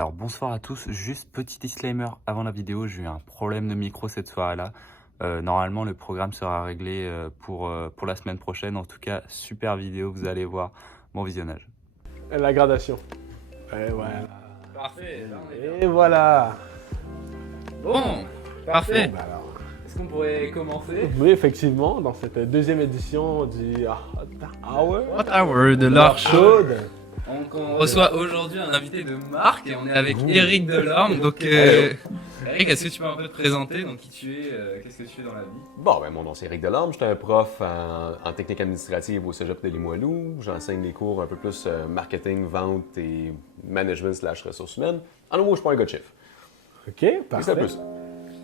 Alors bonsoir à tous, juste petit disclaimer avant la vidéo, j'ai eu un problème de micro cette soirée-là. Normalement le programme sera réglé pour la semaine prochaine. En tout cas, super vidéo, vous allez voir. Bon visionnage. La gradation. Et voilà. Parfait. Et voilà. Bon, parfait. Bon, ben alors. Est-ce qu'on pourrait commencer? Oui, effectivement, dans cette deuxième édition du Hour Hot Hour de l'art chaud. chaude. On reçoit aujourd'hui un invité de marque et on est avec Eric Delorme. Donc, Eric, est-ce que tu peux un peu te présenter? Donc, qui tu es, qu'est-ce que tu fais dans la vie? Bon, ben mon nom c'est Eric Delorme, je suis un prof en technique administrative au Cégep de Limoilou. J'enseigne des cours un peu plus marketing, vente et management / ressources humaines. En gros, je suis pas un gars de chiffre. Ok, Oui, c'est un parfait. peu ça.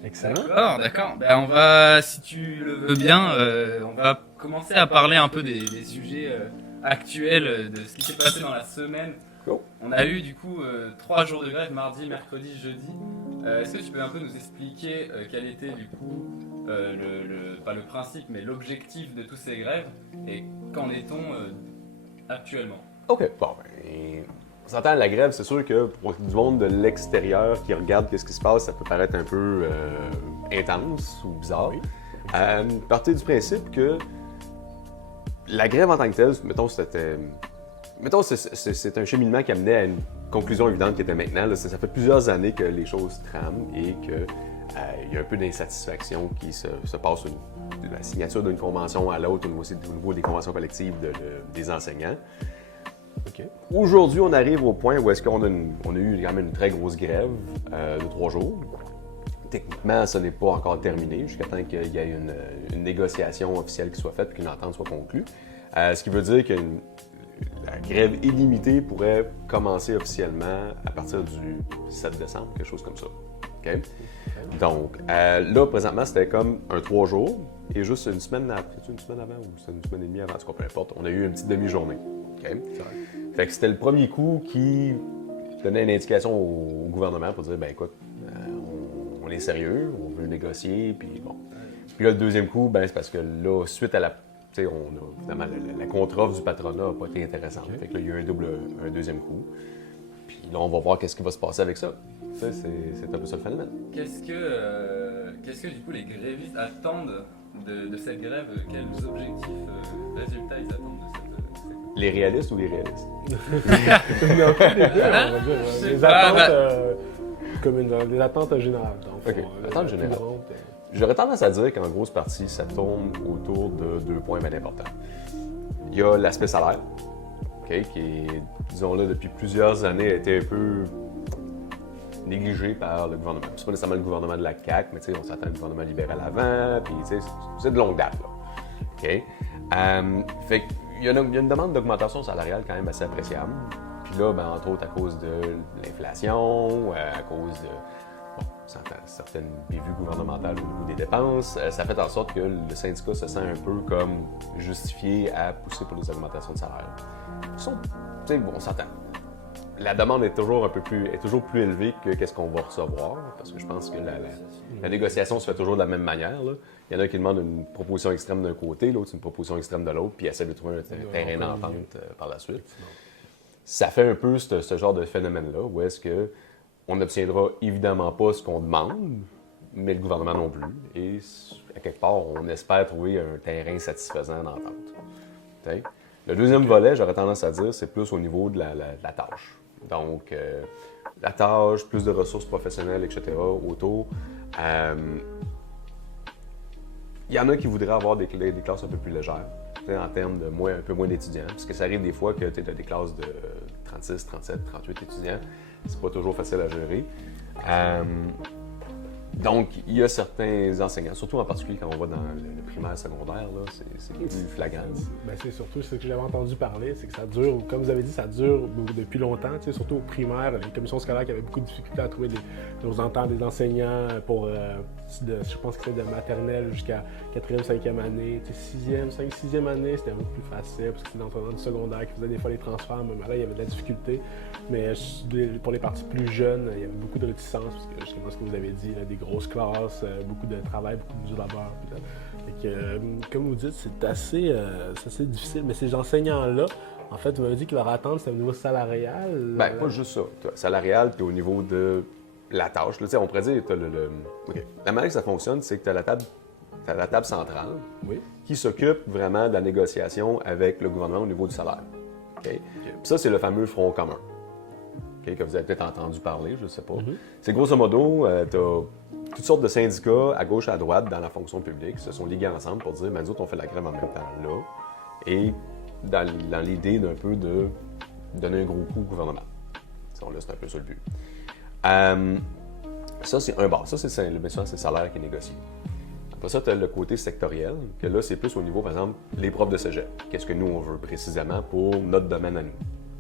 Excellent. D'accord. Ben, on va, si tu le veux bien, on va commencer à parler un peu des sujets actuels de ce qui s'est passé dans la semaine. Cool. On a eu du coup 3 jours de grève, mardi, mercredi, jeudi. Est-ce que tu peux un peu nous expliquer quel était du coup, pas le principe, mais l'objectif de toutes ces grèves et qu'en est-on actuellement? OK, bon, ben, on s'entend, la grève, c'est sûr que pour du monde de l'extérieur qui regarde ce qui se passe, ça peut paraître un peu intense ou bizarre. Oui. Partez du principe que la grève en tant que telle, mettons, c'est un cheminement qui amenait à une conclusion évidente qui était maintenant. Là, ça fait plusieurs années que les choses trament et qu'il y a un peu d'insatisfaction qui se passe de la signature d'une convention à l'autre au niveau des conventions collectives des enseignants. Ok. Aujourd'hui, on arrive au point où est-ce qu'on a, on a eu quand même une très grosse grève de 3 jours. Techniquement, ça n'est pas encore terminé jusqu'à temps qu'il y ait une négociation officielle qui soit faite et qu'une entente soit conclue. Ce qui veut dire que la grève illimitée pourrait commencer officiellement à partir du 7 décembre, quelque chose comme ça. OK? Donc, là, présentement, c'était comme un 3 jours et juste une semaine après, une semaine avant ou c'était une semaine et demie avant, en tout cas, peu importe, on a eu une petite demi-journée. OK? Fait que c'était le premier coup qui donnait une indication au gouvernement pour dire, ben écoute, on est sérieux, on veut négocier, puis bon. Puis là, le deuxième coup, ben c'est parce que là, suite à la, tu sais, on a, évidemment, la contre-offre du patronat n'a pas été intéressante. Okay. Fait que là, il y a eu un deuxième coup. Puis là, on va voir qu'est-ce qui va se passer avec ça. Ça, c'est un peu ça le phénomène. Qu'est-ce que du coup les grévistes attendent de cette grève? Quels objectifs, résultats ils attendent de cette Les réalistes ou les réalistes? On va dire, sais les pas, attentes des attentes générales. Donc, OK, attentes générales. J'aurais tendance à dire qu'en grosse partie, ça tourne autour de 2 points bien importants. Il y a l'aspect salaire, okay, qui, disons là, depuis plusieurs années, a été un peu négligé par le gouvernement. C'est pas nécessairement le gouvernement de la CAQ, mais on s'attend au gouvernement libéral avant, puis c'est de longue date. Là. Okay? Fait qu'il y a une demande d'augmentation salariale quand même assez appréciable. Puis là, ben, entre autres, à cause de l'inflation, à cause de certaines bévues gouvernementales au niveau des dépenses, ça fait en sorte que le syndicat se sent un peu comme justifié à pousser pour des augmentations de salaire. On s'entend. La demande est toujours plus élevée que qu'est-ce qu'on va recevoir, parce que je pense que la négociation se fait toujours de la même manière. Là. Il y en a qui demandent une proposition extrême d'un côté, l'autre une proposition extrême de l'autre, puis essaient de trouver un terrain d'entente par la suite. Ça fait un peu ce genre de phénomène-là, où est-ce que on n'obtiendra évidemment pas ce qu'on demande, mais le gouvernement non plus. Et à quelque part, on espère trouver un terrain satisfaisant d'entente. Okay? Le deuxième volet, j'aurais tendance à dire, c'est plus au niveau de la tâche. Donc, la tâche, plus de ressources professionnelles, etc. autour. Il y en a qui voudraient avoir des classes un peu plus légères, en termes de un peu moins d'étudiants, parce que ça arrive des fois que tu as des classes de 36, 37, 38 étudiants. C'est pas toujours facile à gérer. Donc, il y a certains enseignants, surtout en particulier quand on va dans le primaire secondaire, là, c'est plus flagrant. Ben, c'est surtout ce que j'avais entendu parler, c'est que ça dure, comme vous avez dit, ça dure depuis longtemps, surtout au primaire, les commissions scolaires qui avaient beaucoup de difficultés à trouver des ententes des enseignants pour, je pense que c'était de maternelle jusqu'à 4e, 5e année. 6e année, c'était un peu plus facile parce que c'était l'entraînement du secondaire qui faisait des fois les transferts, mais là, il y avait de la difficulté. Mais pour les parties plus jeunes, il y avait beaucoup de réticence, parce que justement, ce que vous avez dit, là, des grosse classe, beaucoup de travail, beaucoup de labeur. Fait que, comme vous dites, c'est assez difficile. Mais ces enseignants-là, en fait, vous m'avez dit que leur attente, c'est au niveau salarial. Ben, pas juste ça. T'as salarial, puis au niveau de la tâche. Là, on pourrait dire, OK. La manière que ça fonctionne, c'est que tu as la table centrale Oui. qui s'occupe vraiment de la négociation avec le gouvernement au niveau du salaire. OK? Puis ça, c'est le fameux Front commun, OK, que vous avez peut-être entendu parler, je ne sais pas. C'est grosso modo, tu as toutes sortes de syndicats à gauche et à droite dans la fonction publique qui se sont ligués ensemble pour dire, nous autres, on fait la grève en même temps là. Et dans l'idée d'un peu de donner un gros coup au gouvernement. Ça, là, c'est un peu ça le but. Ça, c'est un bar. Ça, c'est le salaire qui est négocié. Après ça, tu as le côté sectoriel, que là, c'est plus au niveau, par exemple, les profs de cégep. Qu'est-ce que nous, on veut précisément pour notre domaine à nous.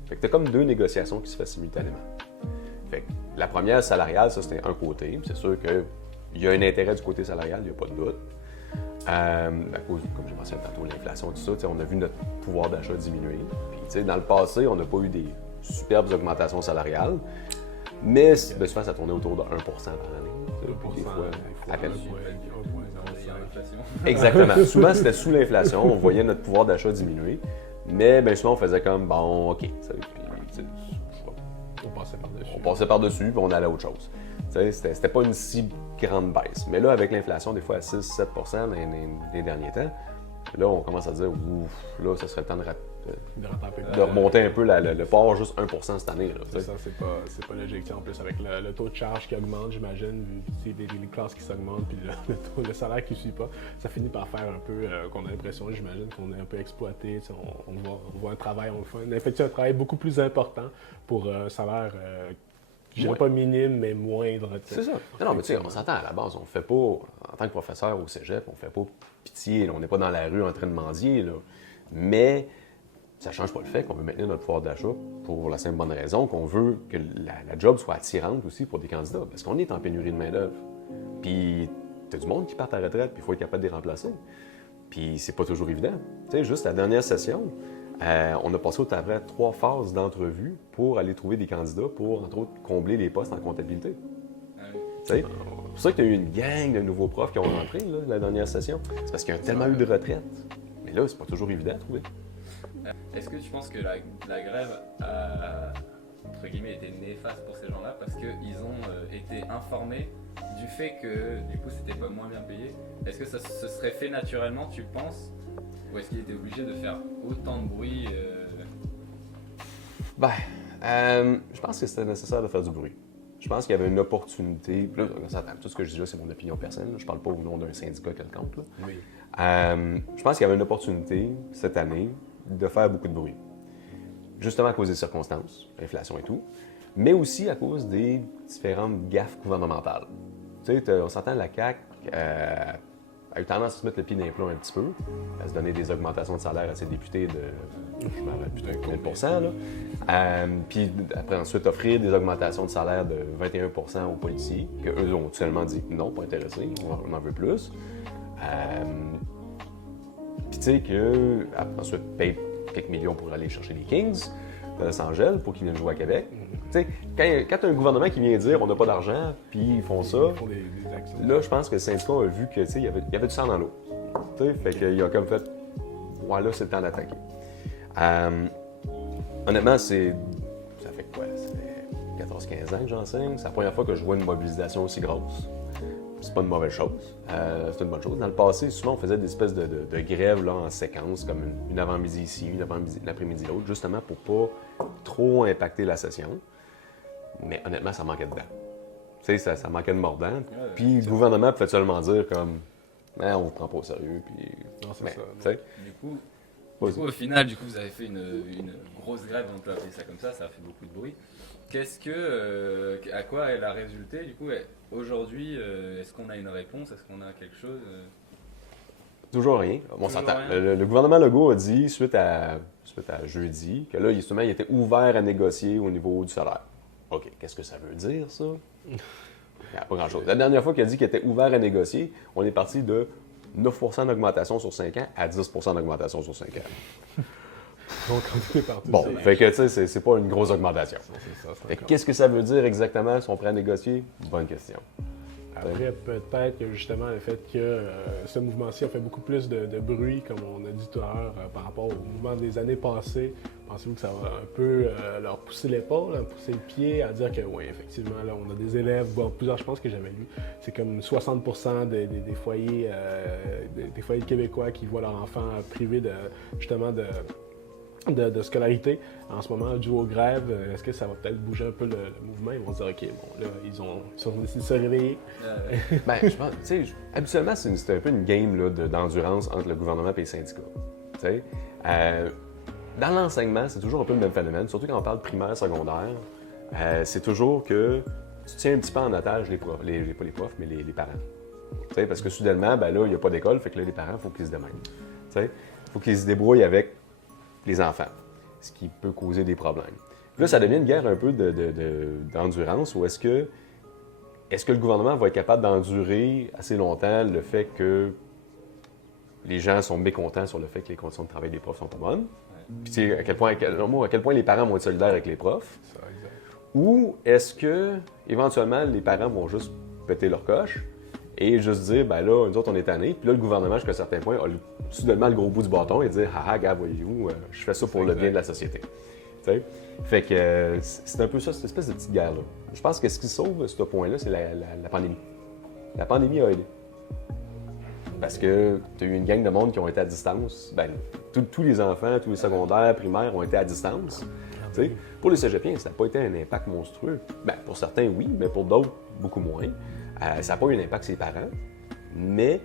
Fait que tu as comme deux négociations qui se font simultanément. Fait que la première, salariale, ça, c'était un côté. C'est sûr qu'il y a un intérêt du côté salarial, il n'y a pas de doute. À cause, comme j'ai mentionné tantôt, l'inflation, tout ça, on a vu notre pouvoir d'achat diminuer. Puis, dans le passé, on n'a pas eu des superbes augmentations salariales, mais souvent, ça tournait autour de 1 par année. 2%, des fois, à peine. L'inflation. Exactement. Souvent, c'était sous l'inflation, on voyait notre pouvoir d'achat diminuer, mais bien souvent, on faisait comme, bon, OK. On passait par-dessus, puis on allait à autre chose. C'était pas une si grande baisse. Mais là, avec l'inflation, des fois à 6-7 dans les derniers temps, là, on commence à dire, ouf, là, ça serait le temps de remonter un peu le port juste 1 cette année. Là, c'est ça, c'est pas logique. En plus, avec le taux de charge qui augmente, j'imagine, vu que c'est les classes qui s'augmentent, puis le salaire qui ne suit pas, ça finit par faire un peu qu'on a l'impression, j'imagine, qu'on est un peu exploité. On voit un travail, on effectue un travail beaucoup plus important pour un salaire. Je dirais pas minime, mais moindre. C'est ça. Non, mais tu sais, on s'entend à la base. On fait pas, en tant que professeur au cégep, on fait pas pitié. Là, on n'est pas dans la rue en train de mendier. Là. Mais ça change pas le fait qu'on veut maintenir notre pouvoir d'achat pour la simple bonne raison qu'on veut que la job soit attirante aussi pour des candidats. Parce qu'on est en pénurie de main-d'œuvre. Puis, t'as du monde qui part à la retraite, puis il faut être capable de les remplacer. Puis, c'est pas toujours évident. Tu sais, juste la dernière session, on a passé au travers 3 phases d'entrevue pour aller trouver des candidats pour, entre autres, combler les postes en comptabilité. C'est pour ça que tu as eu une gang de nouveaux profs qui ont rentré là, la dernière session. C'est parce qu'il y a tellement eu de retraites. Mais là, c'est pas toujours évident à trouver. Est-ce que tu penses que la grève a, entre guillemets, été néfaste pour ces gens-là parce qu'ils ont été informés du fait que, du coup, c'était pas moins bien payé? Est-ce que ça se serait fait naturellement, tu penses? Ou est-ce qu'il était obligé de faire autant de bruit Je pense que c'était nécessaire de faire du bruit. Je pense qu'il y avait une opportunité. Là, tout ce que je dis là, c'est mon opinion personnelle. Je parle pas au nom d'un syndicat quelconque. Là. Oui. Je pense qu'il y avait une opportunité cette année de faire beaucoup de bruit. Justement à cause des circonstances, l'inflation et tout, mais aussi à cause des différentes gaffes gouvernementales. Tu sais, on s'entend, la CAQ a eu tendance à se mettre le pied dans les plombs un petit peu, à se donner des augmentations de salaire à ses députés de, je m'en rappelle plus, 1 là. Puis après, ensuite, offrir des augmentations de salaire de 21 aux policiers, qu'eux ont seulement dit non, pas intéressés, on en veut plus. Puis tu sais que, ensuite, paye quelques millions pour aller chercher les Kings de Los Angeles pour qu'ils viennent jouer à Québec. Tu sais, quand tu as un gouvernement qui vient dire on n'a pas d'argent, puis ils font ça, là, je pense que le syndicat a vu que, tu sais, il y avait du sang dans l'eau. Tu sais, fait qu'il a comme fait, ouais, là, c'est le temps d'attaquer. Honnêtement, ça fait quoi? Ça fait 14-15 ans que j'enseigne. C'est la première fois que je vois une mobilisation aussi grosse. C'est pas une mauvaise chose. C'est une bonne chose. Dans le passé, souvent, on faisait des espèces de grèves là, en séquence, comme une avant-midi ici, une l'après-midi l'autre, justement pour pas trop impacter la session. Mais honnêtement, ça manquait de dents. Tu sais, ça manquait de mordant. Puis le gouvernement pouvait seulement dire comme on vous prend pas au sérieux. Puis, non, c'est ça. Du coup, au final, vous avez fait une grosse grève, on peut appeler ça comme ça a fait beaucoup de bruit. À quoi elle a résulté du coup aujourd'hui? Est-ce qu'on a une réponse? Est-ce qu'on a quelque chose? Toujours rien. Bon, s'entend. Le gouvernement Legault a dit, suite à jeudi, que là, justement, il était ouvert à négocier au niveau du salaire. OK, qu'est-ce que ça veut dire, ça? Pas grand-chose. La dernière fois qu'il a dit qu'il était ouvert à négocier, on est parti de 9 d'augmentation sur 5 ans à 10 d'augmentation sur 5 ans. Donc, on est parti. Bon, fait que, tu sais, c'est pas une grosse augmentation. C'est ça, Qu'est-ce que ça veut dire exactement si on prend à négocier? Bonne question. Après, peut-être que justement le fait que ce mouvement-ci a fait beaucoup plus de bruit, comme on a dit tout à l'heure, par rapport au mouvement des années passées. Pensez-vous que ça va un peu leur pousser l'épaule, leur pousser le pied, à dire que oui, effectivement, là, on a des élèves, bon, plusieurs, je pense que j'avais lu, c'est comme 60% des foyers, des foyers québécois qui voient leurs enfants privés justement de scolarité en ce moment dû aux grèves. Est-ce que ça va peut-être bouger un peu le mouvement? Ils vont se dire, OK, bon, là, ils sont décidé de se réveiller. Ben, je pense, tu sais, habituellement, c'est un peu une game là, d'endurance entre le gouvernement et les syndicats. Tu sais, dans l'enseignement, c'est toujours un peu le même phénomène, surtout quand on parle primaire, secondaire. C'est toujours que tu tiens un petit peu en otage les profs, pas les profs, mais les parents. Tu sais, parce que soudainement, ben là, il n'y a pas d'école, fait que là, les parents, il faut qu'ils se démènent. Tu sais, il faut qu'ils se débrouillent avec les enfants, ce qui peut causer des problèmes. Puis là, ça devient une guerre un peu d'endurance, où est-ce que le gouvernement va être capable d'endurer assez longtemps le fait que les gens sont mécontents sur le fait que les conditions de travail des profs sont pas bonnes? Puis tu sais, à quel point les parents vont être solidaires avec les profs? Ça, exact. Ou est-ce que, éventuellement, les parents vont juste péter leur coche et juste dire, ben là, nous autres, on est tannés. Puis là, le gouvernement, jusqu'à un certain point, a soudainement le gros bout du bâton et dire, haha, gars, voyez-vous, je fais ça pour le bien de la société. T'sais? Fait que c'est un peu ça, cette espèce de petite guerre-là. Je pense que ce qui sauve ce point-là, c'est la pandémie. La pandémie a aidé. Parce que tu as eu une gang de monde qui ont été à distance. Ben, tous les enfants, tous les secondaires, primaires ont été à distance. T'sais? Pour les cégepiens, ça n'a pas été un impact monstrueux. Ben, pour certains, oui, mais pour d'autres, beaucoup moins. Ça n'a pas eu un impact sur les parents. Mais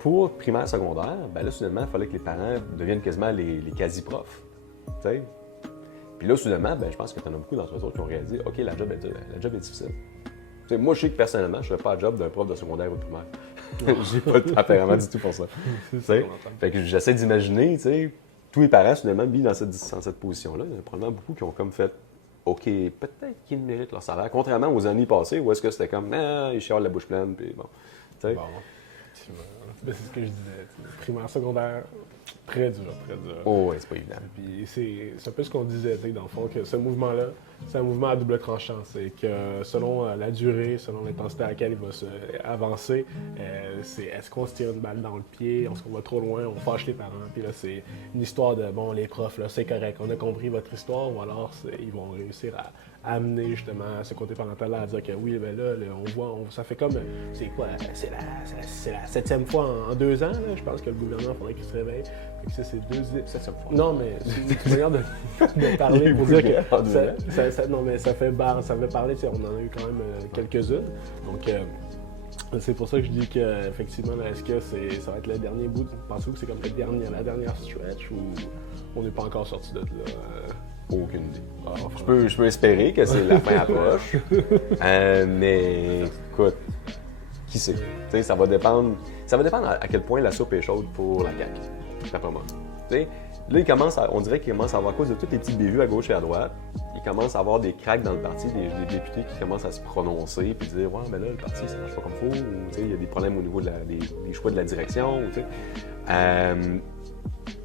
pour primaire, secondaire, ben là, soudainement, il fallait que les parents deviennent quasiment les quasi-profs. T'sais? Puis là, soudainement, ben, je pense que tu en as beaucoup d'entre eux autres qui ont réalisé, OK, la job est difficile. T'sais, moi, je sais que personnellement, je ne fais pas le job d'un prof de secondaire ou de primaire. J'ai pas de tempérament du tout pour ça. Fait que j'essaie d'imaginer, tu sais, tous les parents, soudainement, mis dans cette position-là. Il y en a probablement beaucoup qui ont comme fait, OK, peut-être qu'ils méritent leur salaire. Contrairement aux années passées où est-ce que c'était comme, ils chialent la bouche pleine, puis bon. T'sais. Bon, c'est ce que je disais. Primaire, secondaire, très dur, très dur. Oh, ouais, c'est pas évident. Puis c'est un peu ce qu'on disait, dans le fond, que ce mouvement-là, c'est un mouvement à double tranchant. C'est que selon la durée, selon l'intensité à laquelle il va avancer, c'est est-ce qu'on se tire une balle dans le pied, est-ce qu'on va trop loin, on fâche les parents. Puis là, c'est une histoire de, bon, les profs, là, c'est correct, on a compris votre histoire, ou alors ils vont réussir à amener justement ce côté parental-là à dire que oui, ben là, on voit, ça fait comme, c'est quoi, c'est la 7e fois en 2 ans, là, je pense que le gouvernement, il faudrait qu'il se réveille. Fait que ça, c'est 7e fois. Non, mais c'est une manière de parler pour dire que non, mais ça fait parler, on en a eu quand même quelques-unes. Donc, c'est pour ça que je dis qu'effectivement, est-ce que ça va être le dernier bout? Pensez-vous que c'est comme la dernière stretch ou on n'est pas encore sorti de là? Aucune idée. Je peux espérer que c'est la fin approche. Mais écoute, qui sait? T'sais, ça va dépendre à quel point la soupe est chaude pour la CAQ, d'après moi. T'sais, là, on dirait qu'il commence à avoir, à cause de toutes les petites bévues à gauche et à droite, il commence à avoir des cracks dans le parti, des députés qui commencent à se prononcer et dire « Ouais, mais là, le parti, ça marche pas comme il faut. » Ou il y a des problèmes au niveau des choix de la direction.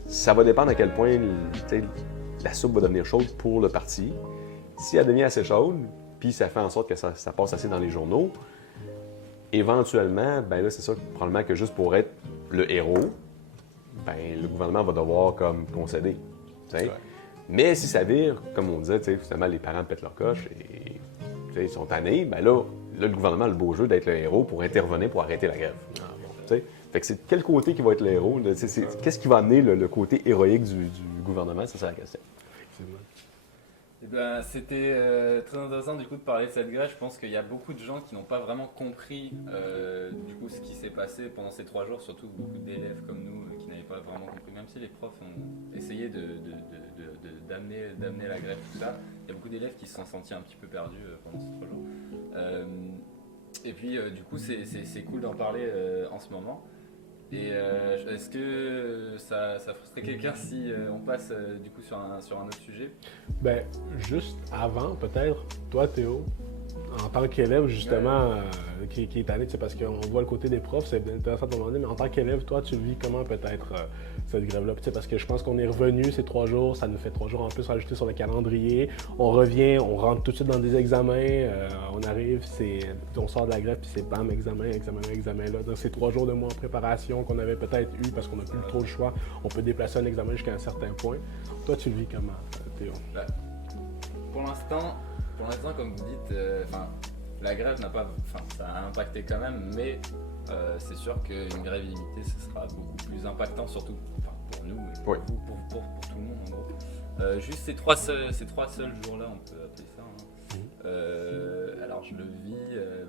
Ça va dépendre à quel point la soupe va devenir chaude pour le parti. Si elle devient assez chaude, puis ça fait en sorte que ça passe assez dans les journaux, éventuellement, ben là, c'est ça, probablement que juste pour être le héros, ben le gouvernement va devoir comme concéder. Mais si ça vire, comme on disait, finalement, les parents pètent leur coche et ils sont tannés, ben là, le gouvernement a le beau jeu d'être le héros pour intervenir pour arrêter la grève. Fait que c'est quel côté qui va être le héros? Qu'est-ce qui va amener le côté héroïque du gouvernement? C'est ça la question. Effectivement. Eh ben, c'était très intéressant du coup de parler de cette grève. Je pense qu'il y a beaucoup de gens qui n'ont pas vraiment compris du coup ce qui s'est passé pendant ces 3 jours, surtout beaucoup d'élèves comme nous qui n'avaient pas vraiment compris, même si les profs ont essayé d'amener la grève, tout ça. Il y a beaucoup d'élèves qui se sont sentis un petit peu perdus pendant ces 3 jours. Et puis du coup c'est cool d'en parler en ce moment. Et est-ce que ça frustrerait quelqu'un si on passe du coup sur un autre sujet? Ben, juste avant, peut-être, toi, Théo, En tant qu'élève, justement, qui est tanné, c'est parce qu'on voit le côté des profs, c'est intéressant de demander, mais en tant qu'élève, toi, tu le vis comment peut-être cette grève-là? Parce que je pense qu'on est revenu ces 3 jours, ça nous fait 3 jours en plus rajouter sur le calendrier. On revient, on rentre tout de suite dans des examens, on arrive, on sort de la grève, puis c'est bam, examen là. Donc c'est 3 jours de mois en préparation qu'on avait peut-être eu parce qu'on n'a plus trop le choix. On peut déplacer un examen jusqu'à un certain point. Toi, tu le vis comment, Théo? Pour l'instant, comme vous dites, la grève n'a pas, ça a impacté quand même, mais c'est sûr qu'une grève illimitée, ce sera beaucoup plus impactant, surtout pour nous et pour vous, pour tout le monde en gros. Juste ces trois seuls jours-là, on peut appeler ça. Alors je le vis,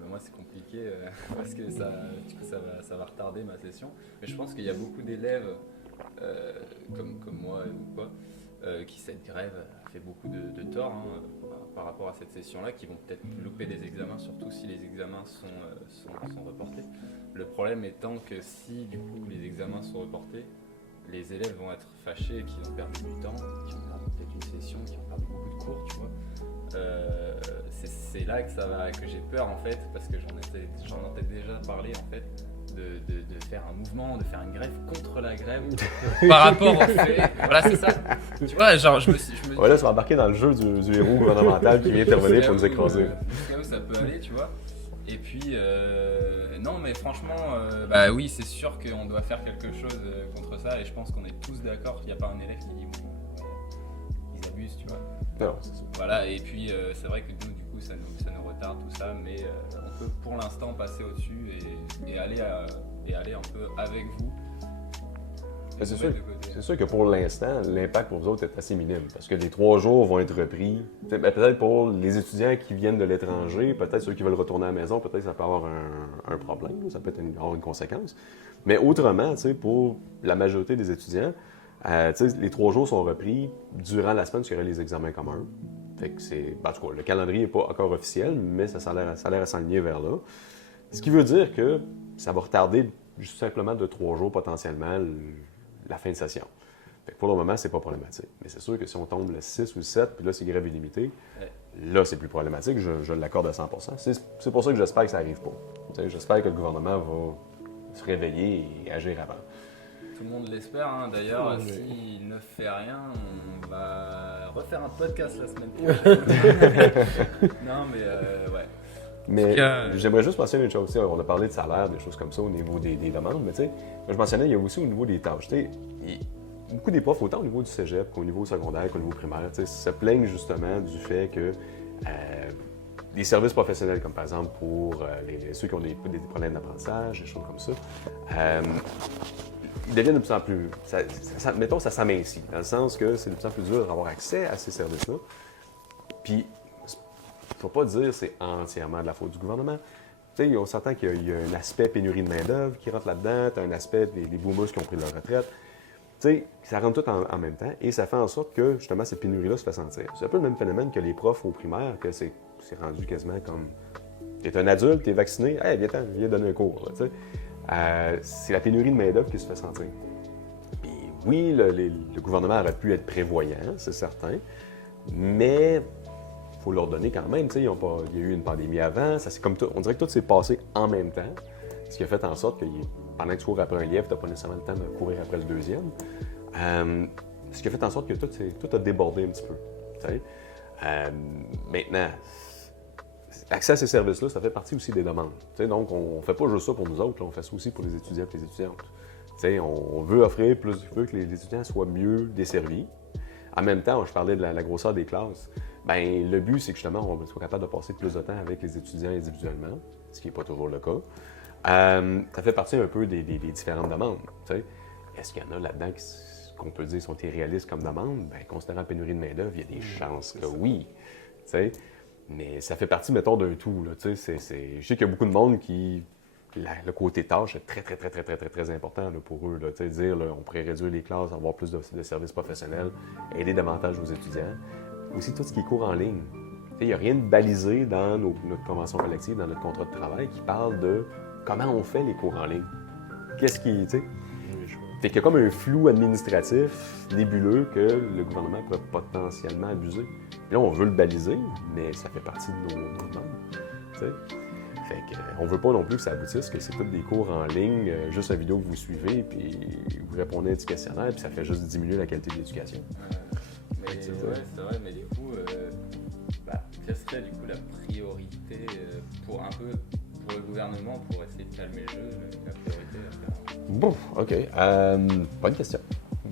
moi c'est compliqué parce que ça va retarder ma session, mais je pense qu'il y a beaucoup d'élèves comme moi ou quoi, qui cette grève a fait beaucoup de tort par rapport à cette session-là, qui vont peut-être louper des examens, surtout si les examens sont reportés. Le problème étant que si du coup les examens sont reportés, les élèves vont être fâchés, qu'ils ont perdu du temps, qu'ils ont perdu peut-être une session, qu'ils ont perdu beaucoup de cours, tu vois. C'est là que j'ai peur en fait, parce que j'en entends déjà parler en fait. De faire un mouvement, de faire une grève contre la grève par rapport au fait. Voilà, c'est ça. Tu vois, genre, je me dis. Ouais, là, tu vas embarquer dans le jeu du héros gouvernemental qui vient intervenir pour nous écraser. Là où ça peut aller, tu vois. Et puis, non, mais franchement, oui, c'est sûr qu'on doit faire quelque chose contre ça, et je pense qu'on est tous d'accord qu'il n'y a pas un élève qui dit ils abusent, tu vois. Non, c'est ça. Voilà, et puis c'est vrai que nous, du coup, ça nous retarde tout ça, mais on peut pour l'instant passer au-dessus et aller un peu avec vous. C'est sûr que pour l'instant, l'impact pour vous autres est assez minime, parce que les 3 jours vont être repris. Peut-être pour les étudiants qui viennent de l'étranger, peut-être ceux qui veulent retourner à la maison, peut-être ça peut avoir un problème, ça peut avoir une conséquence. Mais autrement, pour la majorité des étudiants, les 3 jours sont repris durant la semaine, parce qu'il y aurait les examens communs. Fait que en tout cas, le calendrier n'est pas encore officiel, mais ça a l'air à s'enligner vers là. Ce qui veut dire que ça va retarder juste simplement de 3 jours potentiellement la fin de session. Fait que pour le moment, c'est pas problématique. Mais c'est sûr que si on tombe le 6 ou le 7, puis là, c'est grève illimitée, là, c'est plus problématique. Je l'accorde à 100%. C'est pour ça que j'espère que ça n'arrive pas. J'espère que le gouvernement va se réveiller et agir avant. Tout le monde l'espère, hein. D'ailleurs, s'il ne fait rien, on va refaire un podcast la semaine prochaine. Non, mais ouais. Mais j'aimerais juste mentionner une chose aussi. On a parlé de salaire, des choses comme ça au niveau des demandes, mais tu sais, je mentionnais, il y a aussi au niveau des tâches. Beaucoup des profs, autant au niveau du cégep qu'au niveau secondaire qu'au niveau primaire, se plaignent justement du fait que les services professionnels, comme par exemple pour ceux qui ont des problèmes d'apprentissage, des choses comme ça, ils deviennent de plus en plus... mettons, ça s'amincit, dans le sens que c'est de plus en plus dur d'avoir accès à ces services-là. Puis, il ne faut pas dire que c'est entièrement de la faute du gouvernement. On s'entend qu'il y a un aspect pénurie de main-d'œuvre qui rentre là-dedans, tu as un aspect des boomers qui ont pris leur retraite. Ça rentre tout en même temps et ça fait en sorte que, justement, cette pénurie-là se fait sentir. C'est un peu le même phénomène que les profs au primaire, que c'est rendu quasiment comme... Tu es un adulte, tu es vacciné, hey, viens donner un cours. C'est la pénurie de main-d'œuvre qui se fait sentir. Puis oui, le gouvernement aurait pu être prévoyant, c'est certain, mais il faut leur donner quand même. Il y a eu une pandémie avant, on dirait que tout s'est passé en même temps, ce qui a fait en sorte que pendant que tu cours après un lièvre, tu n'as pas nécessairement le temps de courir après le deuxième. Ce qui a fait en sorte que tout a débordé un petit peu. Maintenant, l'accès à ces services-là, ça fait partie aussi des demandes. Donc, on ne fait pas juste ça pour nous autres, on fait ça aussi pour les étudiants et les étudiantes. On veut offrir plus, on veut que les étudiants soient mieux desservis. En même temps, je parlais de la grosseur des classes. Bien, le but, c'est que justement, on soit capable de passer plus de temps avec les étudiants individuellement, ce qui n'est pas toujours le cas. Ça fait partie un peu des différentes demandes. Est-ce qu'il y en a là-dedans qu'on peut dire sont irréalistes comme demande? Bien, considérant la pénurie de main-d'œuvre, il y a des chances que oui. Mais ça fait partie, mettons, d'un tout. Là, je sais qu'il y a beaucoup de monde qui... Le côté tâche est très, très, très, très, très, très, très important là, pour eux. Là, dire, là, on pourrait réduire les classes, avoir plus de services professionnels, aider davantage aux étudiants. Aussi, tout ce qui est cours en ligne. Il n'y a rien de balisé dans notre convention collective, dans notre contrat de travail, qui parle de comment on fait les cours en ligne. Qu'est-ce qui... Fait qu'il y a comme un flou administratif nébuleux que le gouvernement peut potentiellement abuser. Puis là, on veut le baliser, mais ça fait partie de nos demandes. T'sais. Fait que, on veut pas non plus que ça aboutisse, que c'est tous des cours en ligne, juste une vidéo que vous suivez, puis vous répondez à un petit questionnaire, puis ça fait juste diminuer la qualité de l'éducation. Mais ouais, c'est vrai, mais du coup, quelle serait du coup la priorité pour le gouvernement pour essayer de calmer le jeu, la priorité à faire? Bon, OK. Bonne question.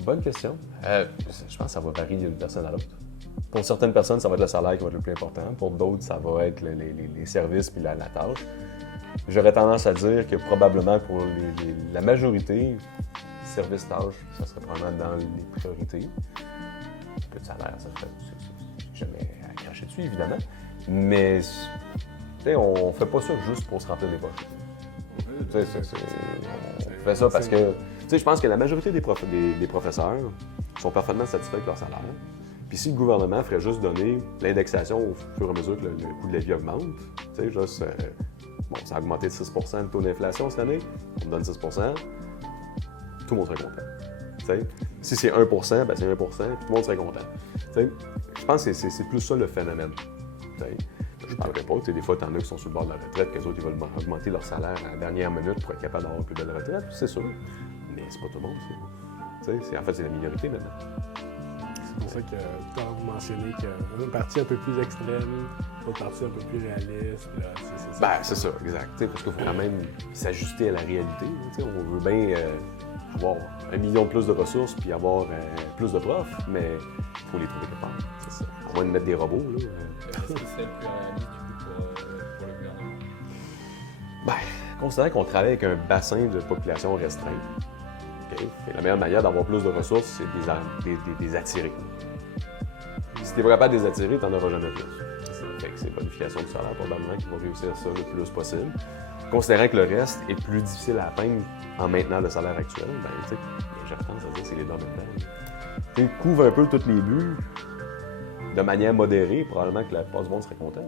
Bonne question. Je pense que ça va varier d'une personne à l'autre. Pour certaines personnes, ça va être le salaire qui va être le plus important. Pour d'autres, ça va être les services puis la tâche. J'aurais tendance à dire que probablement pour la majorité, service-tâche, ça serait probablement dans les priorités. Le salaire, ça serait jamais à cracher dessus, évidemment. Mais on fait pas ça juste pour se remplir les poches. On fait ça parce que je pense que la majorité des professeurs sont parfaitement satisfaits avec leur salaire. Puis si le gouvernement ferait juste donner l'indexation au fur et à mesure que le coût de la vie augmente, ça a augmenté de 6 % le taux d'inflation cette année, on me donne 6 %, tout le monde serait content. Si c'est 1 %, ben c'est 1 %, puis tout le monde serait content. Je pense que c'est plus ça le phénomène. Je ne parlerai pas, des fois, tu en as qui sont sur le bord de la retraite, qu'eux autres, ils veulent augmenter leur salaire à la dernière minute pour être capable d'avoir plus de retraite, c'est sûr. Mais c'est pas tout le monde, en fait, c'est la minorité maintenant. C'est pour ça que tout à l'heure, vous mentionnez qu'il y a une partie un peu plus extrême, une autre partie un peu plus réaliste. C'est ça, exact. Parce qu'il faut quand même s'ajuster à la réalité. On veut bien avoir 1 million de plus de ressources puis avoir plus de profs, mais il faut les trouver quelque part. C'est ça. À moins de mettre des robots. Est-ce que c'est le plus réaliste du coup pour le gouvernement? Considérant qu'on travaille avec un bassin de population restreint, et la meilleure manière d'avoir plus de ressources, c'est de les attirer. Si tu n'es pas capable de les attirer, tu n'en auras jamais plus. C'est bonification du salaire, probablement, qui va réussir ça le plus possible. Considérant que le reste est plus difficile à atteindre en maintenant le salaire actuel, j'ai tendance à dire que c'est les deux en même temps. Couvre un peu tous les buts de manière modérée, probablement que la plupart du monde serait content.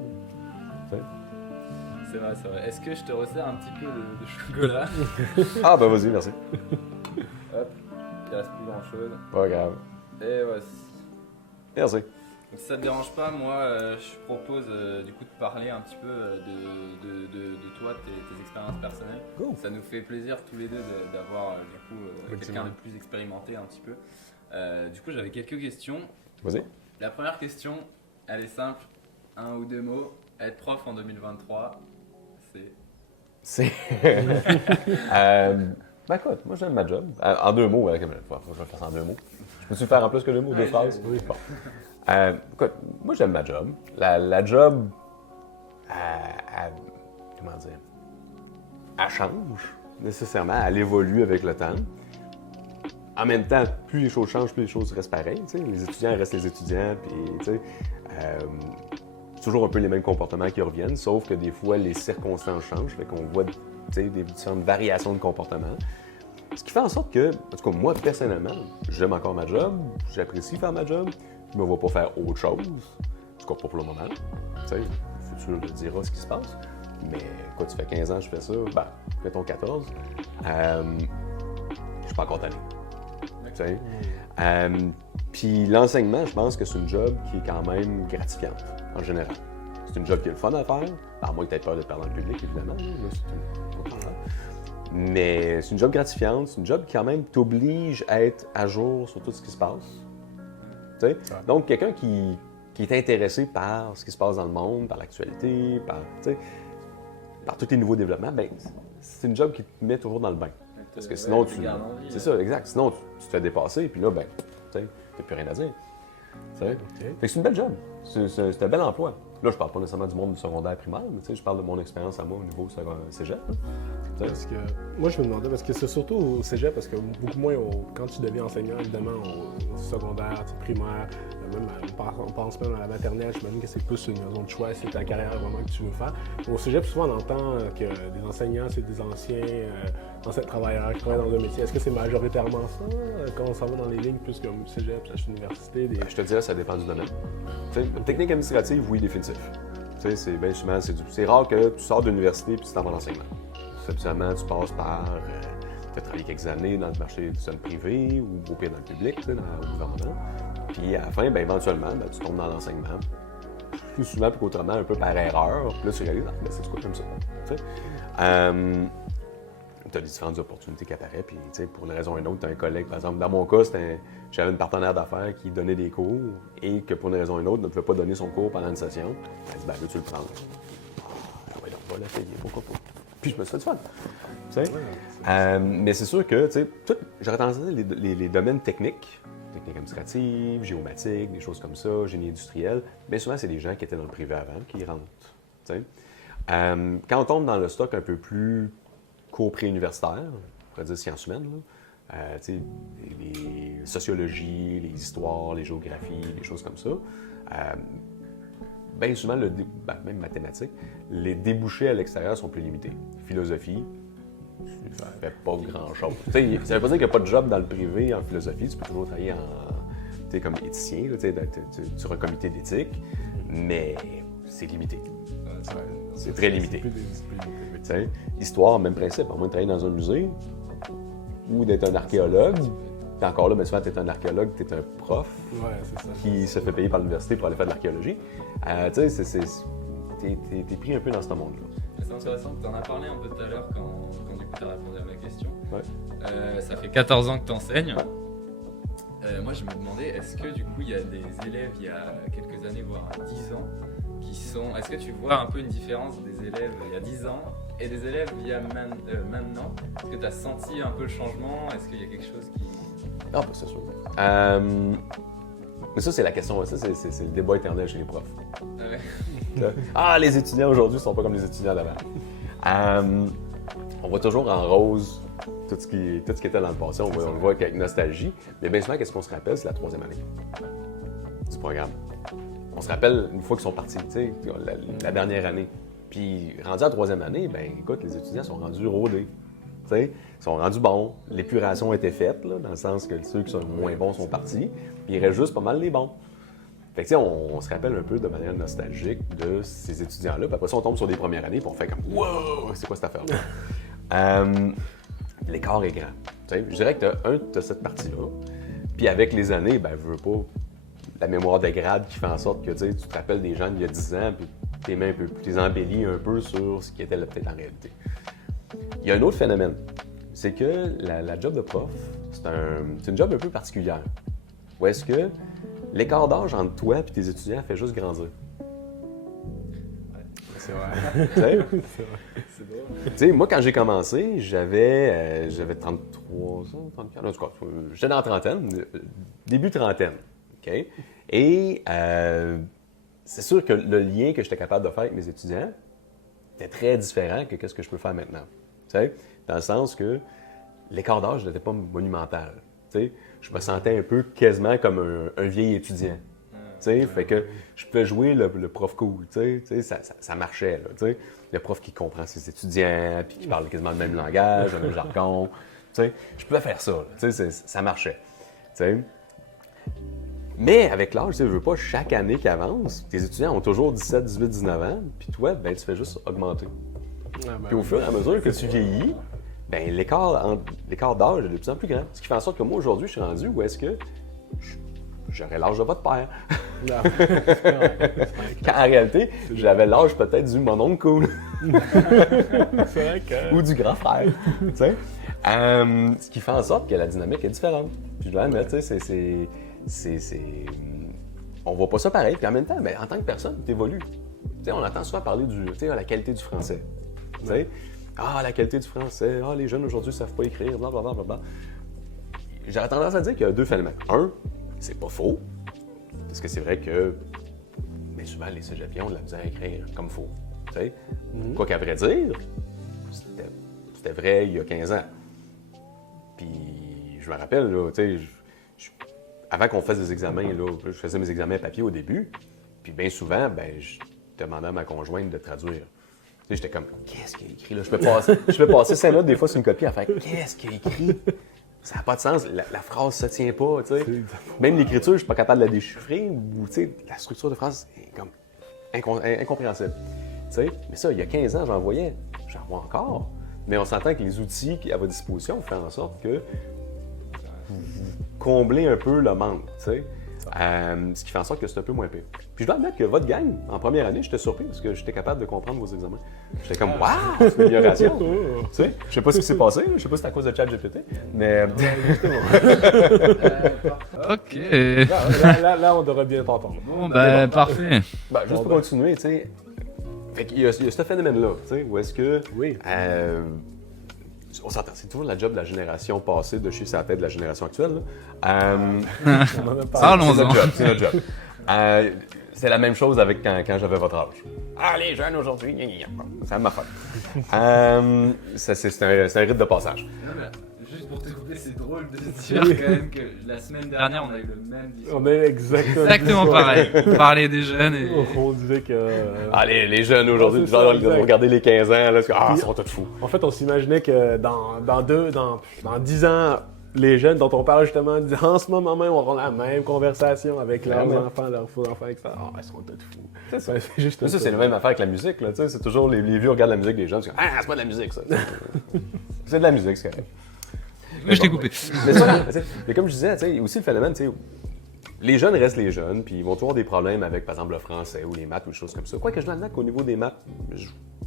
C'est vrai, c'est vrai. Est-ce que je te resserre un petit peu de chocolat? Ah, vas-y, merci. Hop, il reste plus grand-chose. Pas grave. Et voici. Merci. Donc, si ça te dérange pas, moi, je propose du coup de parler un petit peu de toi, tes expériences personnelles. Cool. Ça nous fait plaisir tous les deux d'avoir du coup quelqu'un de plus expérimenté un petit peu. Du coup, j'avais quelques questions. Vas-y. La première question, elle est simple, 1 ou 2 mots. Être prof en 2023, c'est... Écoute, moi j'aime ma job. En 2 mots, je vais faire ça en 2 mots. Je peux-tu faire en plus que 2 mots, 2 phrases? Oui. Bon. Écoute, moi j'aime ma job. La job, comment dire, elle change nécessairement, elle évolue avec le temps. En même temps, plus les choses changent, plus les choses restent pareilles. Les étudiants restent les étudiants, puis toujours un peu les mêmes comportements qui reviennent, sauf que des fois, les circonstances changent, fait qu'on voit des différentes variations de comportement. Ce qui fait en sorte que, en tout cas, moi, personnellement, j'aime encore ma job, j'apprécie faire ma job, je ne me vois pas faire autre chose, en tout cas pas pour le moment. Le futur le dira ce qui se passe. Mais quoi, tu fais 15 ans que je fais ça, mettons 14, je suis pas encore tanné. Puis l'enseignement, je pense que c'est une job qui est quand même gratifiante, en général. C'est une job qui est le fun à faire, à moins que tu aies peur de parler dans le public, évidemment. Mais c'est une job gratifiante, c'est une job qui quand même t'oblige à être à jour sur tout ce qui se passe. Donc, quelqu'un qui est intéressé par ce qui se passe dans le monde, par l'actualité, par tous les nouveaux développements, c'est une job qui te met toujours dans le bain. Parce que sinon, c'est ça, exact. Sinon, tu te fais dépasser, puis là, tu n'as plus rien à dire. Fait que c'est une belle job. C'est un bel emploi. Là, je parle pas nécessairement du monde du secondaire primaire, mais je parle de mon expérience à moi au niveau cégep. Parce que moi, je me demandais, parce que c'est surtout au cégep, parce que beaucoup moins quand tu deviens enseignant, évidemment, au secondaire, primaire, même on pense même à la maternelle, j'imagine que c'est plus une raison de choix, c'est ta carrière vraiment que tu veux faire. Au cégep, souvent, on entend que des enseignants, c'est des anciens travailleurs qui travaillent dans un métier. Est-ce que c'est majoritairement ça, quand on s'en va dans les lignes, plus comme cégep, université? Je te dirais, ça dépend du domaine. Technique administrative, oui, définitif. C'est bien souvent, c'est rare que tu sors de l'université et tu t'en vas en enseignement. Habituellement, tu passes par tu as travaillé quelques années dans le marché du domaine privé ou au pire dans le public, au gouvernement. Puis à la fin, éventuellement, tu tombes dans l'enseignement. plus souvent qu'autrement, un peu par erreur. Puis là, tu réalises, ben, c'est quoi, j'aime ça. Tu as des différentes opportunités qui apparaissent, puis pour une raison ou une autre, tu as un collègue, par exemple, dans mon cas, j'avais une partenaire d'affaires qui donnait des cours et que pour une raison ou une autre, ne pouvait pas donner son cours pendant une session. Elle dit, ben veux-tu le prendre? Ah, ouais, donc, on va l'essayer, pourquoi pas? Puis je me suis fait du fun. Mais c'est sûr que, j'aurais tendance à dire les domaines techniques administratives, géomatiques, des choses comme ça, génie industriel, bien souvent, c'est des gens qui étaient dans le privé avant qui rentrent. Quand on tombe dans le stock un peu plus cours pré-universitaire, on pourrait dire sciences humaines, les sociologies, les histoires, les géographies, des choses comme ça, bien souvent, même mathématiques, les débouchés à l'extérieur sont plus limités. Philosophie, ça fait pas grand-chose. Ça veut pas dire qu'il n'y a pas de job dans le privé en philosophie, tu peux toujours travailler comme éthicien, sur un comité d'éthique, mais c'est limité. C'est très limité. Histoire, même principe. À moins de travailler dans un musée ou d'être un archéologue. Puis encore là, mais souvent, tu es un archéologue, tu es un prof qui se fait payer par l'université pour aller faire de l'archéologie. Tu sais, t'es pris un peu dans ce monde-là. C'est intéressant, tu en as parlé un peu tout à l'heure quand du coup tu as répondu à ma question. Ouais. Ça fait 14 ans que tu enseignes. Moi, je me demandais, est-ce que du coup, il y a des élèves il y a quelques années, voire 10 ans, qui sont... Est-ce que tu vois un peu une différence des élèves il y a 10 ans et des élèves il y a maintenant? Est-ce que tu as senti un peu le changement? Est-ce qu'il y a quelque chose qui... Ah, ben, c'est sûr. Mais ça, c'est la question. Ça, c'est le débat éternel chez les profs. Les étudiants aujourd'hui ne sont pas comme les étudiants d'avant. On voit toujours en rose tout ce qui était dans le passé. On le voit avec nostalgie. Mais bien souvent, qu'est-ce qu'on se rappelle? C'est la 3e année du programme. On se rappelle une fois qu'ils sont partis, la dernière année. Puis, rendu à la 3e année, ben écoute, les étudiants sont rendus rodés. Ils sont rendus bons. L'épuration a été faite, là, dans le sens que ceux qui sont moins bons sont partis. Puis il reste juste pas mal les bons. Fait que, on se rappelle un peu de manière nostalgique de ces étudiants-là. Puis après ça, on tombe sur des premières années, puis on fait comme « Wow! C'est quoi cette affaire-là? » L'écart est grand. Je dirais que tu as cette partie-là. Puis avec les années, ben, je veux pas la mémoire dégrade qui fait en sorte que tu te rappelles des gens d'il y a 10 ans, puis tu les embellis un peu sur ce qui était peut-être en réalité. Il y a un autre phénomène, c'est que la job de prof, c'est une job un peu particulière. Où est-ce que l'écart d'âge entre toi et tes étudiants fait juste grandir? C'est vrai. C'est drôle. Moi, quand j'ai commencé, j'avais 33 ans, 34 ans, en tout cas, j'étais dans la trentaine, début trentaine. Okay? Et c'est sûr que le lien que j'étais capable de faire avec mes étudiants était très différent que ce que je peux faire maintenant. Dans le sens que l'écart d'âge n'était pas monumental. Je me sentais un peu quasiment comme un vieil étudiant. Fait que je pouvais jouer le prof cool. Ça marchait. Là, le prof qui comprend ses étudiants, puis qui parle quasiment le même langage, le même jargon. Je pouvais faire ça. Ça marchait. Mais avec l'âge, je veux pas, chaque année qui avance, tes étudiants ont toujours 17, 18, 19 ans, puis toi, ben, tu fais juste augmenter. Puis au fur et à mesure que tu vieillis, ben, l'écart d'âge est de plus en plus grand. Ce qui fait en sorte que moi, aujourd'hui, je suis rendu où est-ce que j'aurais l'âge de votre père. Quand en réalité, j'avais l'âge peut-être du mon oncle cool. C'est vrai que... Ou du grand frère. Ce qui fait en sorte que la dynamique est différente. Puis je dois admettre, on voit pas ça pareil. Puis en même temps, ben, en tant que personne, tu évolues. On entend souvent parler de la qualité du français. La qualité du français, les jeunes aujourd'hui ne savent pas écrire, blablabla. Bla, bla, bla. J'aurais tendance à dire qu'il y a deux phénomènes. Un, c'est pas faux, parce que c'est vrai que souvent les cégepiens ont de la misère à écrire comme faux. Quoi qu'à vrai dire, c'était vrai il y a 15 ans. Puis je me rappelle, là, avant qu'on fasse des examens, là, je faisais mes examens papier au début, puis bien souvent, je demandais à ma conjointe de traduire. J'étais comme, qu'est-ce qu'il a écrit là? Je peux passer 5 notes des fois sur une copie à faire, qu'est-ce qu'il a écrit? Ça n'a pas de sens, la phrase ne se tient pas. Même l'écriture, je ne suis pas capable de la déchiffrer, ou la structure de phrase est comme incompréhensible. Mais ça, il y a 15 ans, j'en vois encore. Mais on s'entend que les outils à votre disposition font en sorte que vous comblez un peu le manque. Ce qui fait en sorte que c'est un peu moins pire. Puis je dois admettre que votre gang, en première année, j'étais surpris parce que j'étais capable de comprendre vos examens. J'étais comme, waouh, c'est une amélioration! Tu sais, je sais pas ce qui s'est passé, je sais pas si c'est à cause de ChatGPT, mais. Ok. Là, on devrait bien t'entendre. Bon, ben, parfait. Ben, juste pour continuer, tu sais, il y a ce phénomène-là, tu sais, où est-ce que. Oui. On s'entend, c'est toujours la job de la génération passée de chez sa tête de la génération actuelle. Là. On en a parlé. Parlons-en. C'est notre job. C'est la même chose avec quand j'avais votre âge. Ah, les jeunes aujourd'hui, gna, gna, gna. C'est ma faute. C'est un rite de passage. Non, mais juste pour te couper, c'est drôle de se dire quand même que la semaine dernière, on a eu le même discours. On est Exactement pareil. On parlait des jeunes et. On disait que. Ah, les jeunes aujourd'hui, c'est ça, genre, exact. regardez les 15 ans, là, ils Puis- sont tous fous. En fait, on s'imaginait que dans 10 ans, les jeunes dont on parle justement, en ce moment même, auront la même conversation avec leurs Ouais. enfants, leurs faux enfants, etc. Ah, ils sont tous fous. C'est juste Mais ça, c'est la même affaire avec la musique, là, tu sais, c'est toujours les vieux regardent la musique des jeunes, c'est comme, ah, c'est pas de la musique, ça. C'est de la musique, c'est correct. Mais je t'ai coupé. Mais ça, tu sais, mais comme je disais, tu sais, il y a aussi le phénomène, tu sais, les jeunes restent les jeunes, puis ils vont toujours avoir des problèmes avec, par exemple, le français ou les maths ou des choses comme ça. Quoique je dois admettre qu'au niveau des maths,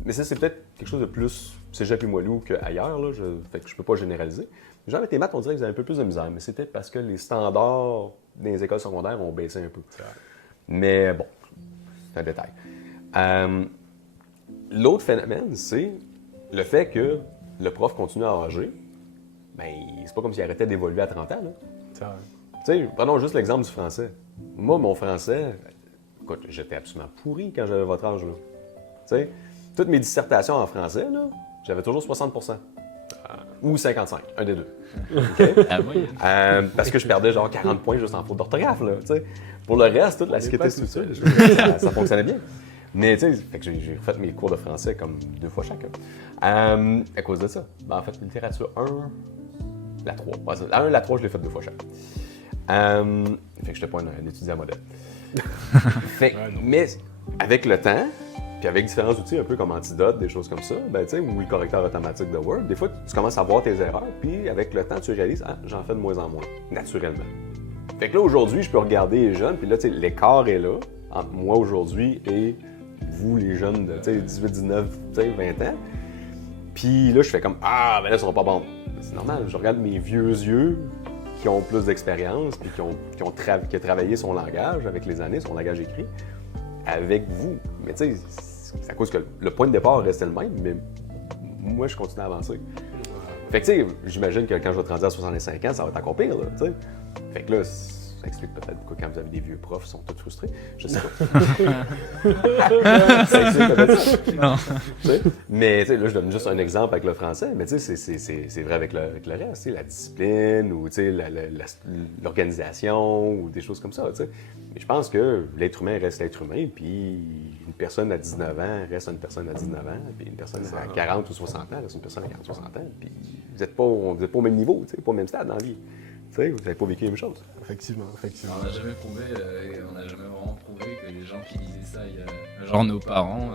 mais ça, c'est peut-être quelque chose de plus cégep et moelleux qu'ailleurs, là, fait que je peux pas généraliser. Les gens avec les maths, on dirait qu'ils avaient un peu plus de misère, mais c'est peut-être parce que les standards des écoles secondaires ont baissé un peu. Mais bon, c'est un détail. L'autre phénomène, c'est le fait que le prof continue à âger. Ben, c'est pas comme s'il arrêtait d'évoluer à 30 ans, là. C'est vrai. Tu sais, prenons juste l'exemple du français. Moi, mon français, écoute, j'étais absolument pourri quand j'avais votre âge, là. Tu sais, toutes mes dissertations en français, là, j'avais toujours 60%. Ou 55, un des deux. OK? Ah, oui. Parce que je perdais genre 40 points juste en faute d'orthographe, là, tu sais. Pour le reste, toute la On est sécurité pas tout structurelle, ça fonctionnait bien. Mais tu sais, fait que j'ai refait mes cours de français comme 2 fois chacun. À cause de ça. Ben, en fait, littérature 1, la 3. Ouais, la 1, la 3, je l'ai faite 2 fois chacun. Fait que je n'étais pas un étudiant modèle. Fait, mais avec le temps, puis avec différents outils un peu comme Antidote, des choses comme ça, ben, tu sais, ou le correcteur automatique de Word, des fois, tu commences à voir tes erreurs, puis avec le temps, tu réalises, ah, j'en fais de moins en moins, naturellement. Fait que là, aujourd'hui, je peux regarder les jeunes, puis là, tu sais, l'écart est là, entre moi aujourd'hui et vous, les jeunes de, tu sais, 18, 19, tu sais, 20 ans. Puis là, je fais comme, ah, ben là, ils sont pas bons. C'est normal, je regarde mes vieux yeux qui ont plus d'expérience, puis qui ont travaillé son langage avec les années, son langage écrit, avec vous. Mais tu sais, c'est à cause que le point de départ restait le même, mais moi, je continue à avancer. Fait que tu sais, j'imagine que quand je vais te rendre à 65 ans, ça va être encore pire, là, tu sais. Fait que là, ça explique peut-être pourquoi quand vous avez des vieux profs, ils sont tous frustrés. Je sais pas. Ça explique peut-être ça. Non. Tu sais. Mais tu sais, là, je donne juste un exemple avec le français, mais tu sais, c'est vrai avec le reste, tu sais, la discipline ou tu sais, l'organisation ou des choses comme ça, tu sais. Mais je pense que l'être humain reste l'être humain, puis une personne à 19 ans reste une personne à 19 ans, puis une personne à 40 ou 60 ans reste une personne à 40 ou 60 ans, puis vous n'êtes pas au même niveau, tu sais, pas au même stade dans la vie. Tu sais, vous n'avez pas vécu les mêmes choses. Effectivement. On n'a jamais prouvé, et on n'a jamais vraiment prouvé que les gens qui disaient ça, genre nos parents,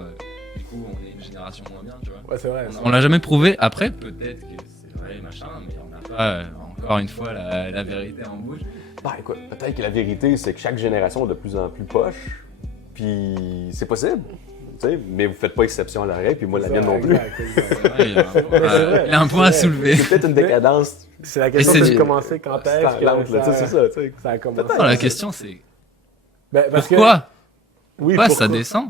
du coup, on est une génération moins bien, tu vois. Ouais, c'est vrai. On l'a jamais prouvé. Après, peut-être que c'est vrai, machin, mais on n'a pas, encore une fois, la vérité en bouche. Bah écoute, peut-être que la vérité, c'est que chaque génération est de plus en plus poche, puis c'est possible, tu sais, mais vous faites pas exception à la règle, puis moi, la mienne non plus. C'est vrai, il y a un point à soulever. C'est peut-être une décadence. C'est la question Mais de c'est- commencer quand est-ce que lente, là, tu sais, c'est ça, tu sais. ça a commencé. Non, la question, c'est Ben, parce que- pourquoi Oui, Pourquoi pourquoi ça descend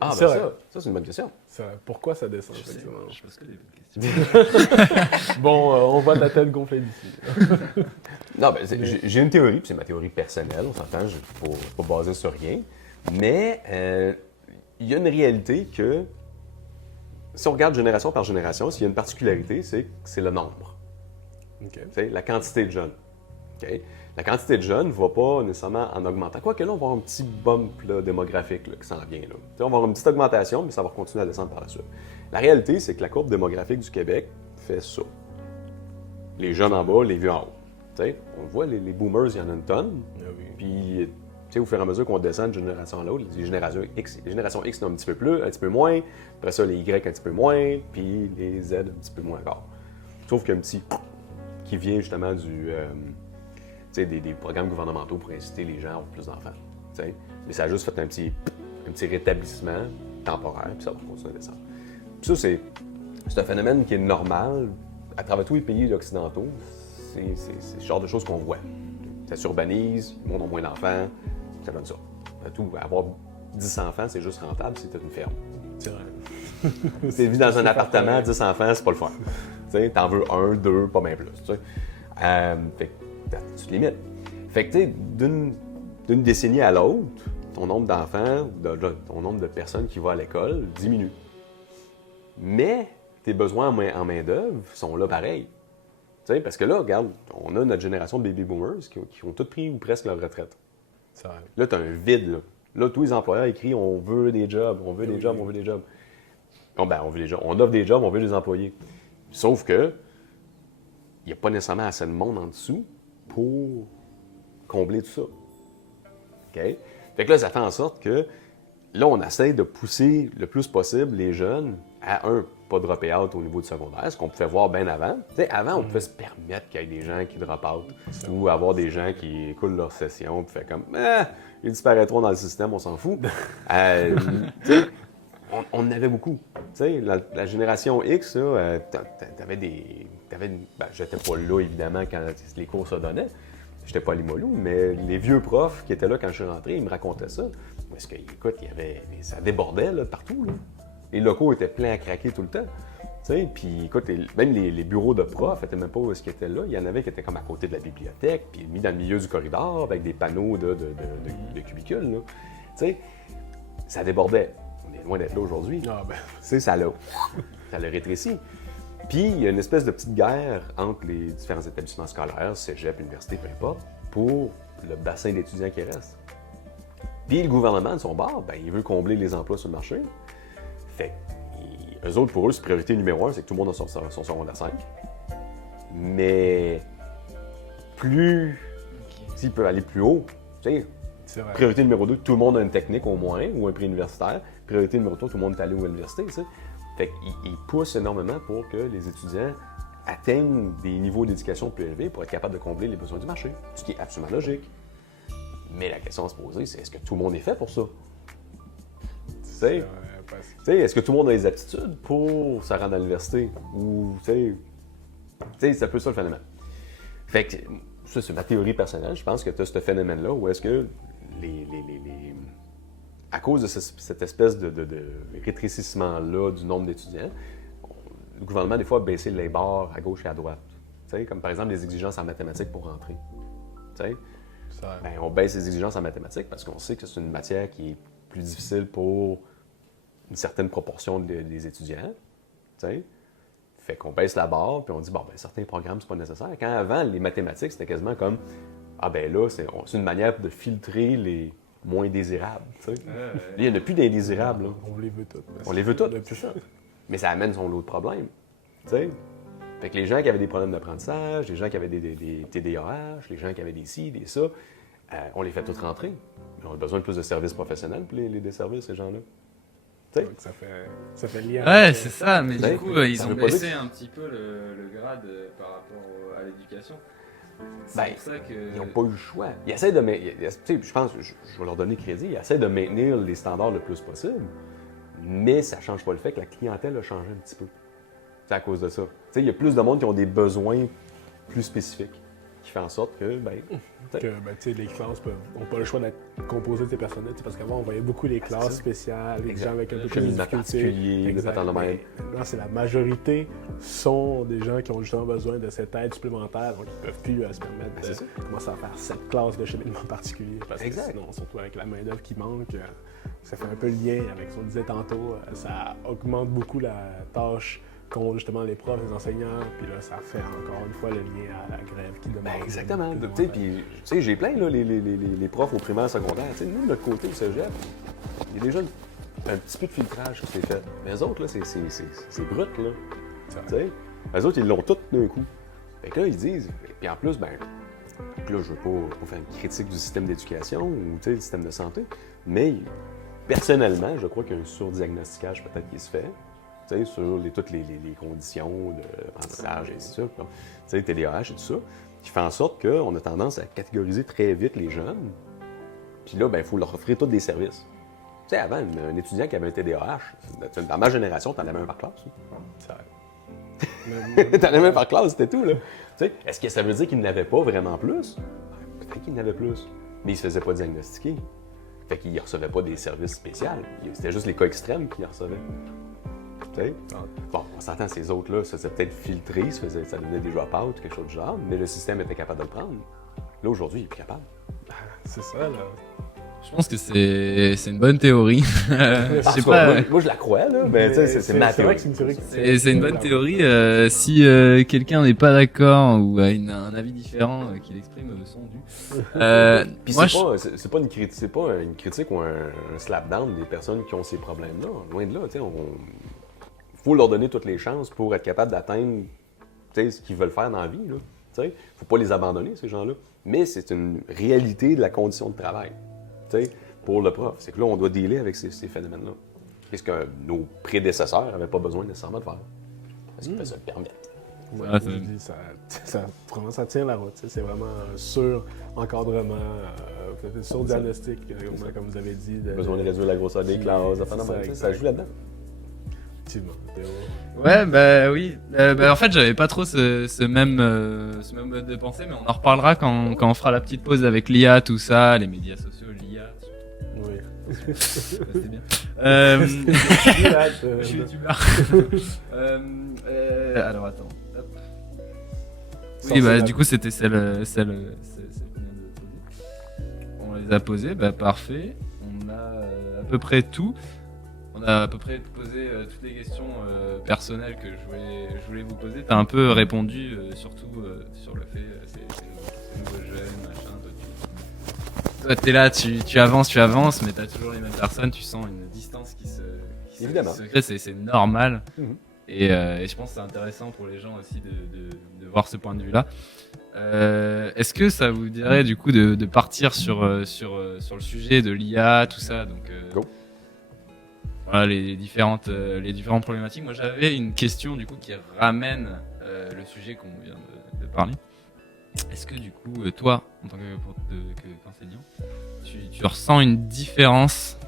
Ah, C'est ben vrai. ça, c'est une bonne question. Pourquoi ça descend, Je sais effectivement. pas, je pose que des questions. Bon, on voit ta tête gonfler d'ici. Non, ben, j'ai une théorie, puis c'est ma théorie personnelle, on s'entend, je ne suis pas basé sur rien, mais il y a une réalité que, si on regarde génération par génération, s'il y a une particularité, c'est que c'est le nombre. OK. Tu sais, la quantité de jeunes. OK? La quantité de jeunes ne va pas nécessairement en augmentant. Quoique là, on va avoir un petit bump là, démographique là, qui s'en vient. Là. Tu sais, on va avoir une petite augmentation, mais ça va continuer à descendre par la suite. La réalité, c'est que la courbe démographique du Québec fait ça. Les jeunes en bas, les vieux en haut. Tu sais, on le voit, les boomers, il y en a une tonne. Ah oui. Puis, tu sais, au fur et à mesure qu'on descend d'une génération à l'autre, les générations X, un petit peu plus, un petit peu moins. Après ça, les Y un petit peu moins, puis les Z un petit peu moins encore. Sauf qu'il y a un petit qui vient justement des programmes gouvernementaux pour inciter les gens à avoir plus d'enfants. T'sais. Mais ça a juste fait un petit rétablissement temporaire, puis ça va continuer à descendre. Puis ça, c'est un phénomène qui est normal à travers tous les pays occidentaux. C'est ce genre de choses qu'on voit. Ça s'urbanise, le monde a moins d'enfants, ça donne ça. Tout, avoir 10 enfants, c'est juste rentable si t'as une ferme. C'est vrai. Tu vis dans un appartement, 10 enfants, c'est pas le fun. T'en veux 1, 2, pas bien plus. Fait que tu te limites. Fait que d'une décennie à l'autre, ton nombre d'enfants, ton nombre de personnes qui vont à l'école diminue. Mais tes besoins en main-d'œuvre sont là pareil. Parce que là, regarde, on a notre génération de baby boomers qui ont tous pris ou presque leur retraite. C'est vrai. Là, tu as un vide. Là, tous les employeurs écrivent on veut des jobs, on veut des jobs, on veut des jobs. Bon, ben, on veut des jobs. On offre des jobs, on veut les employer. Sauf que il n'y a pas nécessairement assez de monde en dessous pour combler tout ça. OK? Fait que là, ça fait en sorte que là, on essaie de pousser le plus possible les jeunes à pas dropper out au niveau du secondaire, ce qu'on pouvait voir bien avant. T'sais, avant, on pouvait se permettre qu'il y ait des gens qui drop out ou avoir des gens qui écoulent leur session puis fait comme ils disparaîtront dans le système, on s'en fout. On en avait beaucoup. La génération X, t'avais des. J'étais pas là, évidemment, quand les cours se donnaient. J'étais pas à Limoilou, mais les vieux profs qui étaient là quand je suis rentré, ils me racontaient ça. Parce que, écoute, ça débordait là, partout. Là. Les locaux étaient pleins à craquer tout le temps. Puis, écoute, même les bureaux de profs n'étaient même pas où est-ce qu'ils étaient là. Il y en avait qui étaient comme à côté de la bibliothèque, puis mis dans le milieu du corridor avec des panneaux de cubicules. Là. Ça débordait. On est loin d'être là aujourd'hui. Ah ben. Ça l'a rétréci. Puis, il y a une espèce de petite guerre entre les différents établissements scolaires, cégep, université, peu importe, pour le bassin d'étudiants qui reste. Puis, le gouvernement, de son bord, il veut combler les emplois sur le marché. Fait eux autres, pour eux, c'est priorité numéro 1, c'est que tout le monde a son secondaire 5. Mais s'il peut aller plus haut, priorité numéro 2, tout le monde a une technique au moins, ou un prix universitaire. Priorité numéro 3, tout le monde est allé à l'université, tu sais. Fait qu'ils poussent énormément pour que les étudiants atteignent des niveaux d'éducation plus élevés pour être capables de combler les besoins du marché, ce qui est absolument logique. Mais la question à se poser, c'est est-ce que tout le monde est fait pour ça? Est-ce que tout le monde a les aptitudes pour se rendre à l'université? Ou, c'est un peu ça le phénomène. Fait que, ça, c'est ma théorie personnelle. Je pense que tu as ce phénomène-là où est-ce que à cause de cette espèce de rétrécissement-là du nombre d'étudiants, le gouvernement, des fois, a baissé les barres à gauche et à droite. Comme par exemple les exigences en mathématiques pour rentrer. On baisse les exigences en mathématiques parce qu'on sait que c'est une matière qui est plus difficile pour une certaine proportion des étudiants. Fait qu'on baisse la barre, puis on dit, certains programmes, c'est pas nécessaire. Quand avant, les mathématiques, c'était quasiment comme, là, c'est une manière de filtrer les moins désirables. Là, il n'y en a plus d'indésirables. On les veut toutes. On les veut toutes, c'est ça. Mais ça amène son lot de problèmes. Fait que les gens qui avaient des problèmes d'apprentissage, les gens qui avaient des TDAH, les gens qui avaient des ci, des ça, on les fait tous rentrer. On a besoin de plus de services professionnels pour les desservir, ces gens-là. Ça fait lien. Ouais, c'est ça, mais du coup, ils ont veut pas baissé un petit peu le grade par rapport à l'éducation. C'est pour ça que... Ils n'ont pas eu le choix. Ils essaient de... Je pense, je vais leur donner crédit, ils essaient de maintenir les standards le plus possible, mais ça ne change pas le fait que la clientèle a changé un petit peu. C'est à cause de ça. Il y a plus de monde qui ont des besoins plus spécifiques, qui fait en sorte que, les classes n'ont pas le choix d'être composées de ces personnes-là, parce qu'avant, on voyait beaucoup les classes spéciales, les gens avec un peu plus de difficultés. Particulier, de patents de même. Là, c'est la majorité sont des gens qui ont justement besoin de cette aide supplémentaire, donc ils ne peuvent plus se permettre de commencer à faire 7 classes de cheminement particulier, parce que sinon, surtout avec la main-d'œuvre qui manque, ça fait un peu le lien avec ce qu'on disait tantôt, ça augmente beaucoup la tâche qu'ont justement les profs, les enseignants, puis là, ça fait encore une fois le lien à la grève qui demande. Exactement. Puis, j'ai plein, là, les profs au primaire, secondaire. Nous, de notre côté, au cégep, il y a déjà un petit peu de filtrage qui s'est fait. Mais eux autres, là, c'est brut, là. Eux autres, ils l'ont tout d'un coup. Fait que là, ils disent, puis en plus, là, je veux pas faire une critique du système d'éducation ou du système de santé, mais personnellement, je crois qu'il y a un surdiagnosticage peut-être qui se fait. sur toutes les conditions d'apprentissage et ainsi de suite, tu sais, TDAH et tout ça, qui fait en sorte qu'on a tendance à catégoriser très vite les jeunes. Puis là, il faut leur offrir tous des services. Tu sais, avant, un étudiant qui avait un TDAH, dans ma génération, t'en avais un par classe. T'en avais un par classe, c'était tout, là. Tu sais, est-ce que ça veut dire qu'il n'avait pas vraiment plus? Peut-être qu'il n'avait plus. Mais il se faisait pas diagnostiquer. Fait qu'il ne recevait pas des services spéciaux. C'était juste les cas extrêmes qu'il recevait. Tu sais? Bon, on s'entend, ces autres-là, ça s'est peut-être filtré, ça donnait des drop-out ou quelque chose du genre, mais le système était capable de le prendre. Là, aujourd'hui, il est plus capable. C'est ça, là. Je pense que c'est une bonne théorie. Je sais pas. Moi, je la crois, là, mais tu sais, c'est ma théorie. C'est une bonne théorie. Si quelqu'un n'est pas d'accord ou a un avis différent, qu'il exprime son dû. Puis moi, c'est pas une critique ou un slap-down des personnes qui ont ces problèmes-là. Loin de là, tu sais, faut leur donner toutes les chances pour être capable d'atteindre ce qu'ils veulent faire dans la vie. Il ne faut pas les abandonner, ces gens-là. Mais c'est une réalité de la condition de travail pour le prof. C'est que là, on doit dealer avec ces phénomènes-là. Qu'est-ce que nos prédécesseurs n'avaient pas besoin nécessairement de faire. Parce qu'ils se le permettent. Ouais, je dis, ça tient la route. C'est vraiment un sur-encadrement, sur-diagnostic, comme vous avez dit. Besoin de réduire la grosseur des classes, ça joue là-dedans. Effectivement. Ouais, bah oui. En fait, j'avais pas trop ce même mode de pensée, mais on en reparlera quand on fera la petite pause avec l'IA, tout ça, les médias sociaux, l'IA. Oui. C'est bien. Je suis youtubeur. Alors attends. Hop. Oui, bah du coup c'était celle qu'on vient de poser. On les a posées, bah parfait. On a à peu près tout. On a à peu près posé toutes les questions personnelles que je voulais vous poser. T'as un peu répondu surtout sur le fait ces nouveaux jeunes, machin. Toi t'es là, tu avances, mais t'as toujours les mêmes personnes. Tu sens une distance qui se crée. C'est normal. Mm-hmm. Et je pense que c'est intéressant pour les gens aussi de voir ce point de vue-là. Est-ce que ça vous dirait du coup de partir sur le sujet de l'IA, tout ça, donc Go. Voilà les différentes problématiques. Moi j'avais une question du coup qui ramène le sujet qu'on vient de parler. Est-ce que du coup toi en tant qu'enseignant tu ressens une différence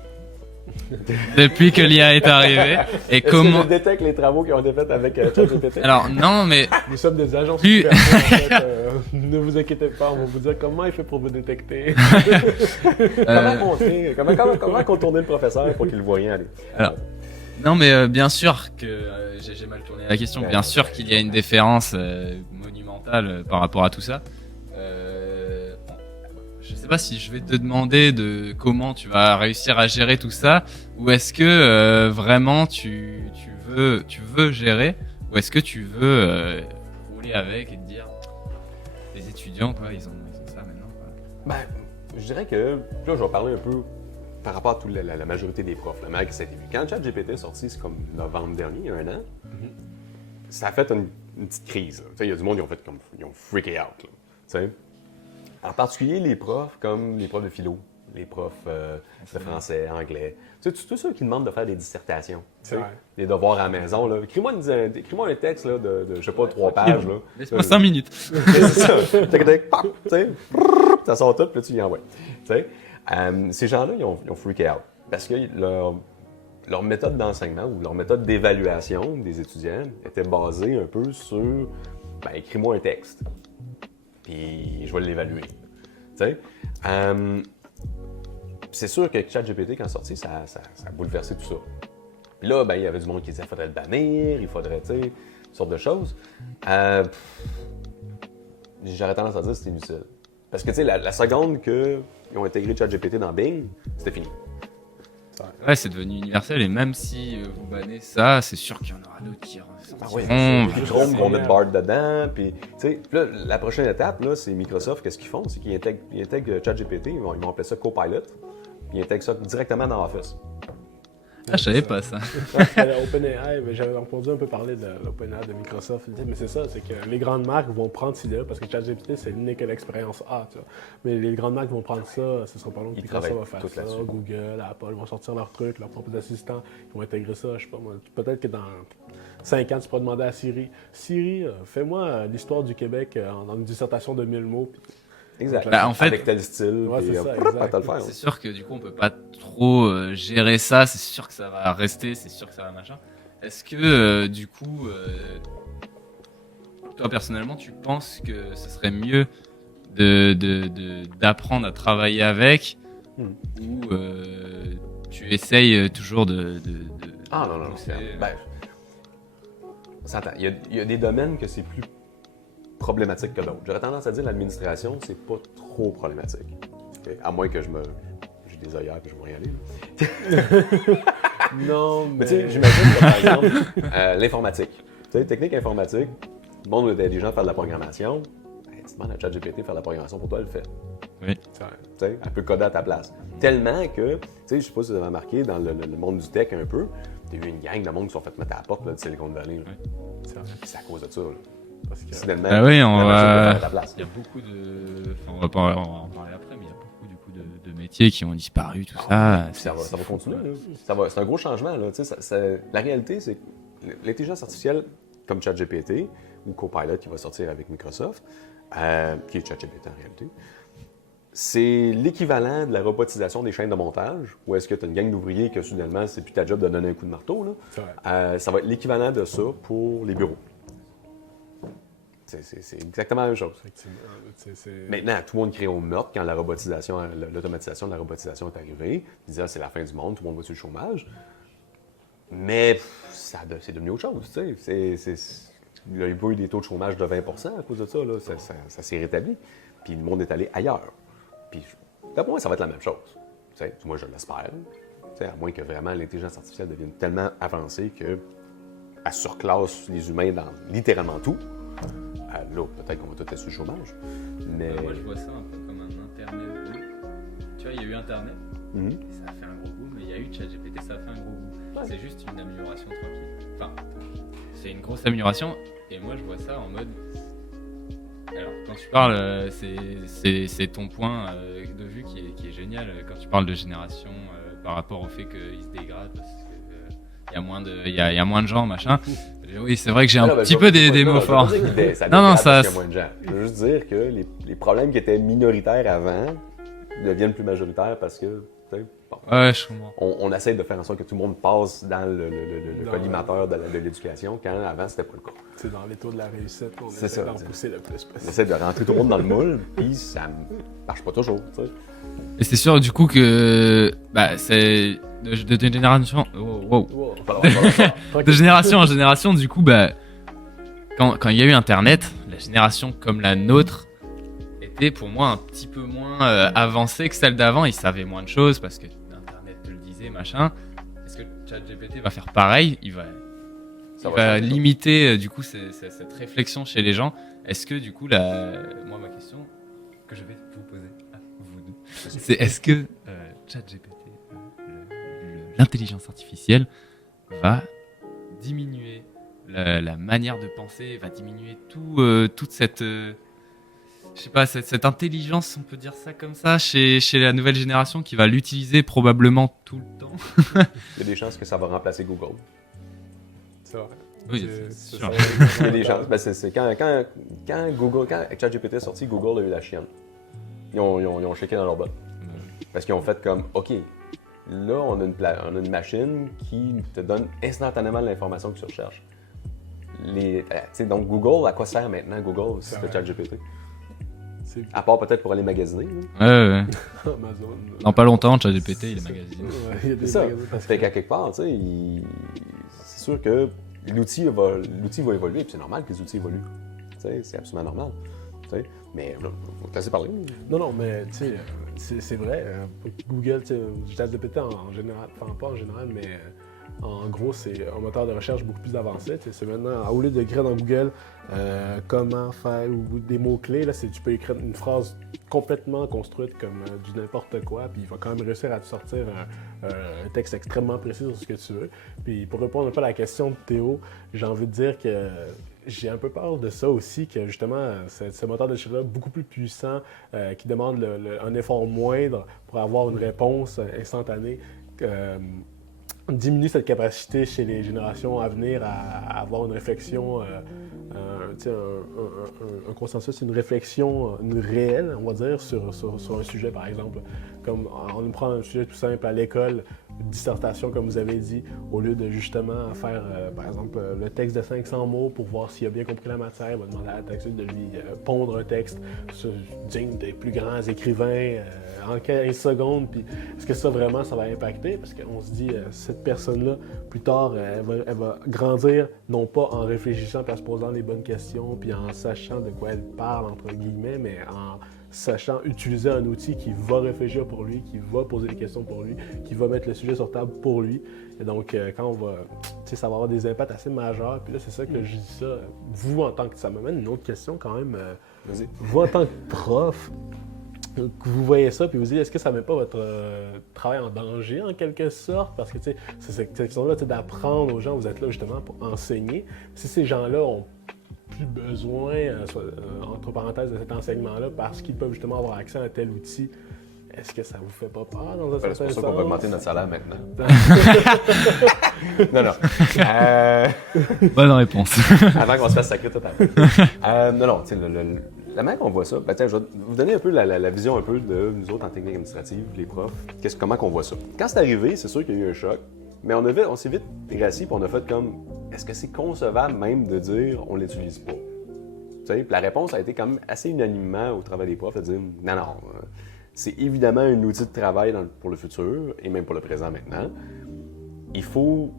depuis que l'IA est arrivée et comment que je détecte les travaux qui ont été faits avec ChatGPT? Alors non mais nous sommes des agents supérieurs, en fait, ne vous inquiétez pas, on va vous dire comment il fait pour vous détecter. Comment contourner le professeur pour qu'il le voie rien aller? Alors, non mais bien sûr que j'ai mal tourné la question. Bien sûr qu'il y a une différence monumentale par rapport à tout ça. Je sais pas si je vais te demander de comment tu vas réussir à gérer tout ça, ou est-ce que vraiment tu veux gérer, ou est-ce que tu veux rouler avec et te dire les étudiants quoi, ils ont ça maintenant quoi. Je dirais que là je vais parler un peu par rapport à toute la majorité des profs, le mal que ça a été vu. Quand ChatGPT est sorti, c'est comme novembre dernier, il y a un an, ça a fait une petite crise. Il y a du monde qui ont freaké out. Là, en particulier les profs comme les profs de philo, les profs de français, anglais. Tu sais, tous ceux qui demandent de faire des dissertations, des devoirs à la maison. Là. Écris-moi un texte là, de je sais pas, 3 pages. Là. Laisse-moi 5 minutes. C'est ça. Pop, ça sort tout, puis tu y envoies. Ces gens-là, ils ont freaké out. Parce que leur méthode d'enseignement ou leur méthode d'évaluation des étudiants était basée un peu sur écris-moi un texte. Puis je vais l'évaluer. C'est sûr que ChatGPT, quand sorti, ça a bouleversé tout ça. Puis là, il y avait du monde qui disait qu'il faudrait le bannir, il faudrait, toutes sortes de choses. J'aurais tendance à dire que c'était inutile. Parce que, la seconde qu'ils ont intégré ChatGPT dans Bing, c'était fini. Ouais, c'est devenu universel, et même si vous bannez ça, c'est sûr qu'il y en aura d'autres qui les Chrome vont mettre Bard dedans, puis là, la prochaine étape, là, c'est Microsoft, qu'est-ce qu'ils font? C'est qu'ils intègrent ChatGPT, ils vont appeler ça Copilot, puis ils intègrent ça directement dans Office. Ah, je savais pas ça. OpenAI, j'avais entendu un peu parler de l'OpenAI de Microsoft, mais c'est ça, c'est que les grandes marques vont prendre cette idée-là, parce que ChatGPT, c'est l'unique expérience A, tu vois. Mais les grandes marques vont prendre ça, ce sera pas long que Microsoft va faire ça, Google, Apple vont sortir leurs trucs, leurs propres assistants, ils vont intégrer ça, je sais pas moi, peut-être que dans 5 ans, tu pourras demander à Siri, fais-moi l'histoire du Québec dans une dissertation de 1000 mots. Exact. Bah, en fait, avec tel style, ouais, puis c'est ça, t'as le faire. c'est sûr que du coup, on peut pas trop gérer ça. C'est sûr que ça va rester, c'est sûr que ça va machin. Est-ce que du coup, toi personnellement, tu penses que ce serait mieux d'apprendre à travailler avec ou tu essayes toujours de Ah non, pousser, ben, il y a des domaines que c'est plus problématique que d'autres. J'aurais tendance à dire l'administration, c'est pas trop problématique. Okay? À moins que j'ai des œillères et je vais y aller. Non, mais tu sais, j'imagine que, par exemple, l'informatique. Tu sais, technique informatique, le monde des gens faire de la programmation. Ben, tu demandes à ChatGPT de faire de la programmation pour toi, elle le fait. Oui. Tu sais, elle peut coder à ta place. Tellement que, tu sais, je sais pas si vous avez remarqué, dans le monde du tech un peu, il y a eu une gang de monde qui sont fait mettre à la porte là, de Silicon Valley. Là. C'est à cause de ça. Là. Parce que, ah oui, on va. À ta place. Il y a beaucoup de. Enfin, on va en parler après, mais il y a beaucoup du coup de métiers qui ont disparu, tout ça. Ça va continuer. Là. C'est un gros changement. Là. La réalité, c'est que l'intelligence artificielle, comme ChatGPT ou Copilot qui va sortir avec Microsoft, qui est ChatGPT en réalité, c'est l'équivalent de la robotisation des chaînes de montage, où est-ce que tu as une gang d'ouvriers que soudainement, c'est plus ta job de donner un coup de marteau. Là. Ça va être l'équivalent de ça pour les bureaux. C'est exactement la même chose. Maintenant, tout le monde crée au meurtre quand l'automatisation de la robotisation est arrivée. Ils disaient, c'est la fin du monde, tout le monde va sur le chômage. Mais c'est devenu autre chose. Il n'y a pas eu des taux de chômage de 20% à cause de ça. Là. Ça s'est rétabli. Puis le monde est allé ailleurs. Puis d'après moi, ça va être la même chose. Moi, je l'espère. À moins que vraiment l'intelligence artificielle devienne tellement avancée qu'elle surclasse les humains dans littéralement tout. Là, peut-être qu'on va tout être sur le chômage. Mais... Moi, je vois ça un peu comme un Internet boom. Tu vois, il y a eu Internet, et ça a fait un gros boom, mais il y a eu ChatGPT, ça a fait un gros boom. Ouais. C'est juste une amélioration tranquille. Enfin, c'est une grosse amélioration, et moi, je vois ça en mode... Alors, quand tu parles, c'est ton point de vue qui est génial, quand tu parles de génération par rapport au fait qu'ils se dégradent, parce que il y a moins de gens, machin. Oui, c'est vrai que j'ai un petit peu des mots forts. Non, ça. Il y a moins de gens. Je veux juste dire que les problèmes qui étaient minoritaires avant deviennent plus majoritaires parce que, bon, ouais, je comprends. On essaie de faire en sorte que tout le monde passe dans le collimateur de l'éducation, quand avant, c'était pas le cas. C'est dans les taux de la réussite, on essaie d'en pousser le plus possible. On essaie de rentrer tout le monde dans le moule, puis ça marche pas toujours. T'sais. Et c'est sûr, du coup, que c'est de génération. De génération en génération, du coup, quand il y a eu Internet, la génération comme la nôtre était pour moi un petit peu moins avancée que celle d'avant. Ils savaient moins de choses parce que Internet te le disait, machin. Est-ce que ChatGPT va faire pareil? Il va limiter du coup cette réflexion chez les gens. Est-ce que du coup, moi ma question que je vais vous poser à vous deux, c'est est-ce que ChatGPT, l'intelligence artificielle, va diminuer la manière de penser, va diminuer toute cette je sais pas, cette intelligence, on peut dire ça comme ça, chez la nouvelle génération qui va l'utiliser probablement tout le temps? Il y a des chances que ça va remplacer Google. C'est vrai. Oui, c'est sûr. Il y a des chances. C'est quand ChatGPT est sorti, Google a eu la chienne. Ils ont shaké dans leur botte. Parce qu'ils ont fait comme, OK, là, on a une machine qui te donne instantanément l'information que tu recherches. Donc, Google, à quoi sert maintenant Google, si c'est ChatGPT? À part peut-être pour aller magasiner. Ouais. Amazon. Dans pas longtemps, ChatGPT, il est magazine. C'est ça. Fait qu'à quelque part, c'est sûr que l'outil va évoluer, puis c'est normal que les outils évoluent. C'est absolument normal. Mais là, faut te laisser parler. Non, mais tu sais, c'est vrai. Google, ChatGPT en général, enfin pas en général, mais En gros, c'est un moteur de recherche beaucoup plus avancé. C'est maintenant, au lieu d'écrire dans Google comment faire ou des mots-clés, là, tu peux écrire une phrase complètement construite comme du n'importe quoi, puis il va quand même réussir à te sortir un texte extrêmement précis sur ce que tu veux. Puis pour répondre un peu à la question de Théo, j'ai envie de dire que j'ai un peu peur de ça aussi, que justement, ce moteur de recherche-là, beaucoup plus puissant, qui demande un effort moindre pour avoir une réponse instantanée, diminue cette capacité chez les générations à venir à avoir une réflexion, un consensus, une réflexion réelle, on va dire, sur un sujet, par exemple. Comme on nous prend un sujet tout simple à l'école, une dissertation, comme vous avez dit, au lieu de justement faire, par exemple, le texte de 500 mots pour voir s'il a bien compris la matière, il va demander à la texte de lui pondre un texte digne des plus grands écrivains en 15 secondes. Puis est-ce que ça vraiment, ça va impacter? Parce qu'on se dit, cette personne-là, plus tard, elle va grandir, non pas en réfléchissant puis en se posant les bonnes questions puis en sachant de quoi elle parle, entre guillemets, mais en sachant utiliser un outil qui va réfléchir pour lui, qui va poser des questions pour lui, qui va mettre le sujet sur table pour lui. Et donc, quand on va, ça va avoir des impacts assez majeurs. Puis là, c'est ça que je dis ça. Vous, en tant que... Ça m'amène une autre question quand même. Vous, en tant que prof, que vous voyez ça, puis vous dites, est-ce que ça ne met pas votre travail en danger, en quelque sorte? Parce que, tu sais, c'est cette question-là, d'apprendre aux gens, vous êtes là justement pour enseigner. Si ces gens-là ont plus besoin, entre parenthèses, de cet enseignement-là, parce qu'ils peuvent justement avoir accès à un tel outil, est-ce que ça vous fait pas peur dans un certain sens? C'est pour ça qu'on va augmenter notre salaire maintenant. non. Bonne réponse. Avant qu'on se fasse sacrer tout à l'heure. Non, tu sais, la manière qu'on voit ça, je vais vous donner un peu la vision un peu de nous autres en technique administrative, les profs, comment qu'on voit ça. Quand c'est arrivé, c'est sûr qu'il y a eu un choc, mais on s'est vite rassis et on a fait comme, est-ce que c'est concevable même de dire on l'utilise pas? La réponse a été quand même assez unanimement au travail des profs de dire non, c'est évidemment un outil de travail pour le futur et même pour le présent maintenant. Il faut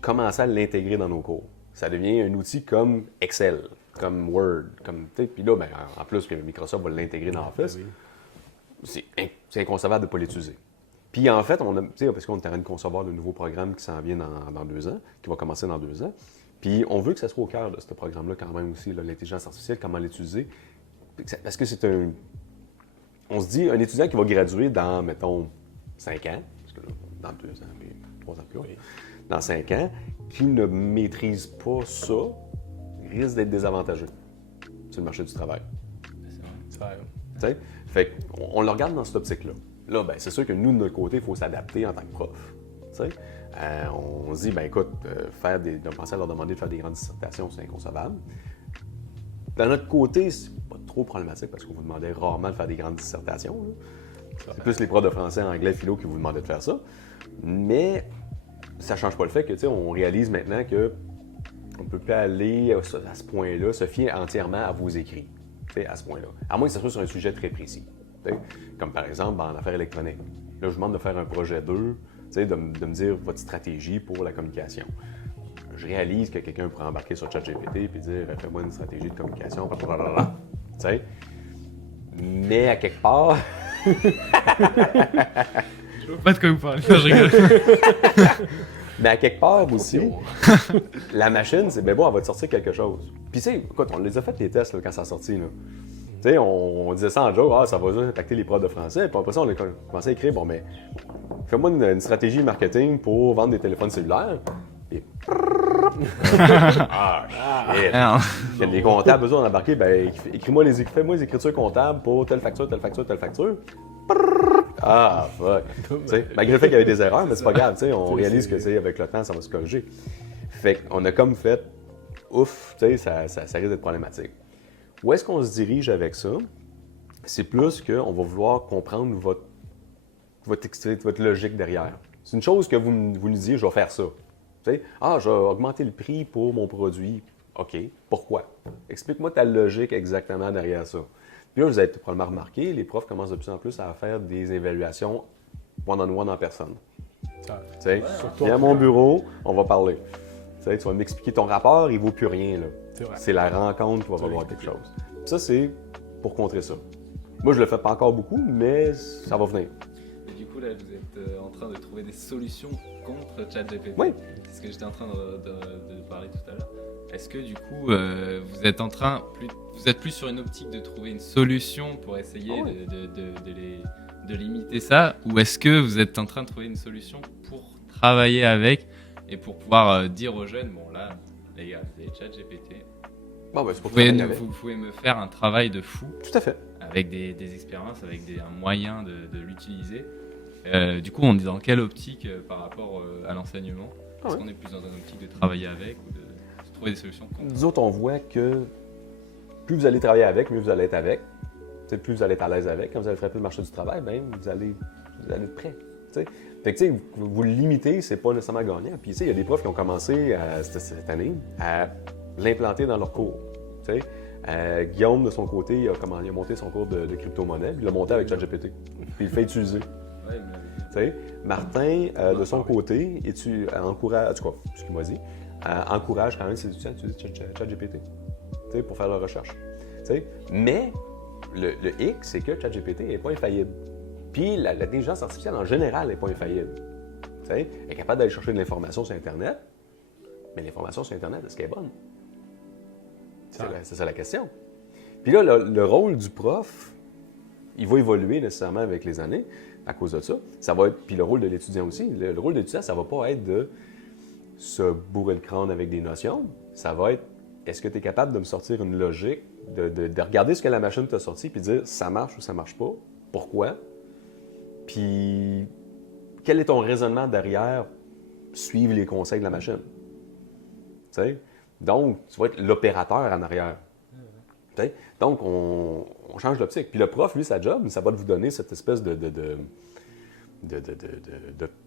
commencer à l'intégrer dans nos cours. Ça devient un outil comme Excel, comme Word, puis là, en plus que Microsoft va l'intégrer dans Office, c'est inconcevable de ne pas l'utiliser. Puis en fait, parce qu'on est en train de concevoir de nouveaux programmes qui s'en viennent dans 2 ans, qui vont commencer dans 2 ans. Puis on veut que ça soit au cœur de ce programme-là quand même aussi, l'intelligence artificielle, comment l'utiliser. Parce que c'est on se dit, un étudiant qui va graduer dans, mettons, 5 ans, parce que là, dans 2 ans, mais 3 ans plus haut, dans 5 ans, qui ne maîtrise pas ça, risque d'être désavantageux sur le marché du travail. C'est vrai. T'sais? Fait qu'on le regarde dans cette optique-là. Là, c'est sûr que nous, de notre côté, il faut s'adapter en tant que prof. On se dit, écoute, de penser à leur demander de faire des grandes dissertations, c'est inconcevable. D'un autre côté, c'est pas trop problématique parce qu'on vous demandait rarement de faire des grandes dissertations. C'est plus les profs de français, anglais, philo qui vous demandaient de faire ça. Mais ça ne change pas le fait que, on réalise maintenant que on ne peut pas aller à ce point-là, se fier entièrement à vos écrits, à ce point-là. À moins que ce soit sur un sujet très précis. Comme par exemple en affaires électroniques. Là, je vous demande de faire un projet 2, de me dire votre stratégie pour la communication. Je réalise que quelqu'un pourrait embarquer sur ChatGPT et dire « Fais-moi une stratégie de communication, blablabla. » Mais à quelque part... Je vois pas de quoi vous parlez, je rigole. Mais à quelque part aussi, la machine, c'est elle va te sortir quelque chose. Puis écoute, on les a fait les tests là, quand ça a sorti. Là. On disait ça en joke, ça va impacter les profs de français. Puis après ça, on a commencé à écrire, fais-moi une stratégie marketing pour vendre des téléphones cellulaires. Et shit. Les comptables, besoin d'embarquer, fais-moi les écritures comptables pour telle facture, telle facture, telle facture. Ah, fuck. Malgré le fait qu'il y avait des erreurs, mais c'est pas grave, on réalise que avec le temps, ça va se corriger. Fait qu'on a comme fait, ouf, ça risque d'être problématique. Où est-ce qu'on se dirige avec ça? C'est plus qu'on va vouloir comprendre votre logique derrière. C'est une chose que vous nous disiez, je vais faire ça. Je vais augmenter le prix pour mon produit. OK, pourquoi? Explique-moi ta logique exactement derrière ça. Puis là, vous avez probablement remarqué, les profs commencent de plus en plus à faire des évaluations one-on-one en personne. Viens à mon bureau, on va parler. Tu vas m'expliquer ton rapport, il ne vaut plus rien. C'est la rencontre qui va valoir quelque chose. Puis ça, c'est pour contrer ça. Moi, je ne le fais pas encore beaucoup, mais ça va venir. Et du coup, coup, là, vous êtes en train de trouver des solutions contre ChatGPT. Oui. C'est ce que j'étais en train de parler tout à l'heure. Est-ce que du coup, vous êtes plus sur une optique de trouver une solution pour essayer de limiter ça, ou est-ce que vous êtes en train de trouver une solution pour travailler avec et pour pouvoir dire aux jeunes, bon là, les gars, vous avez ChatGPT, Bon, ben, c'est pour vous pouvez, travailler avec. vous pouvez me faire un travail de fou Tout à fait. avec des expériences, avec un moyen de l'utiliser. Du coup, on est dans quelle optique par rapport à l'enseignement? Est-ce ouais. qu'on est plus dans une optique de travailler avec ou de trouver des solutions contre? Nous autres, on voit que plus vous allez travailler avec, mieux vous allez être avec. T'sais, plus vous allez être à l'aise avec. Quand vous allez frapper le marché du travail, ben, vous allez être prêt. T'sais. Fait que, vous le limitez, c'est pas nécessairement gagnant. Puis, il y a des profs qui ont commencé cette année à l'implanter dans leur cours. Guillaume, de son côté, il a monté son cours de crypto-monnaie, puis il l'a monté avec ChatGPT. Puis il le fait utiliser. Ouais, T'sais. Martin, de son côté, encourage, en tout cas, ce qu'il m'a dit, encourage quand même ses étudiants à utiliser ChatGPT pour faire leur recherche. T'sais. Mais le hic, c'est que ChatGPT n'est pas infaillible. Puis l'intelligence artificielle en général n'est pas infaillible. Elle est capable d'aller chercher de l'information sur Internet, mais l'information sur Internet, est-ce qu'elle est bonne? C'est ça la question. Puis là, le rôle du prof, il va évoluer nécessairement avec les années à cause de ça. Ça va être, puis le rôle de l'étudiant aussi. Le rôle de l'étudiant, ça ne va pas être de se bourrer le crâne avec des notions. Ça va être, est-ce que tu es capable de me sortir une logique, de regarder ce que la machine t'a sorti, puis dire ça marche ou ça marche pas, pourquoi, puis quel est ton raisonnement derrière suivre les conseils de la machine. T'sais? Donc, tu vas être l'opérateur en arrière. T'sais? Donc, on change l'optique. Puis le prof, lui, sa job, ça va de vous donner cette espèce de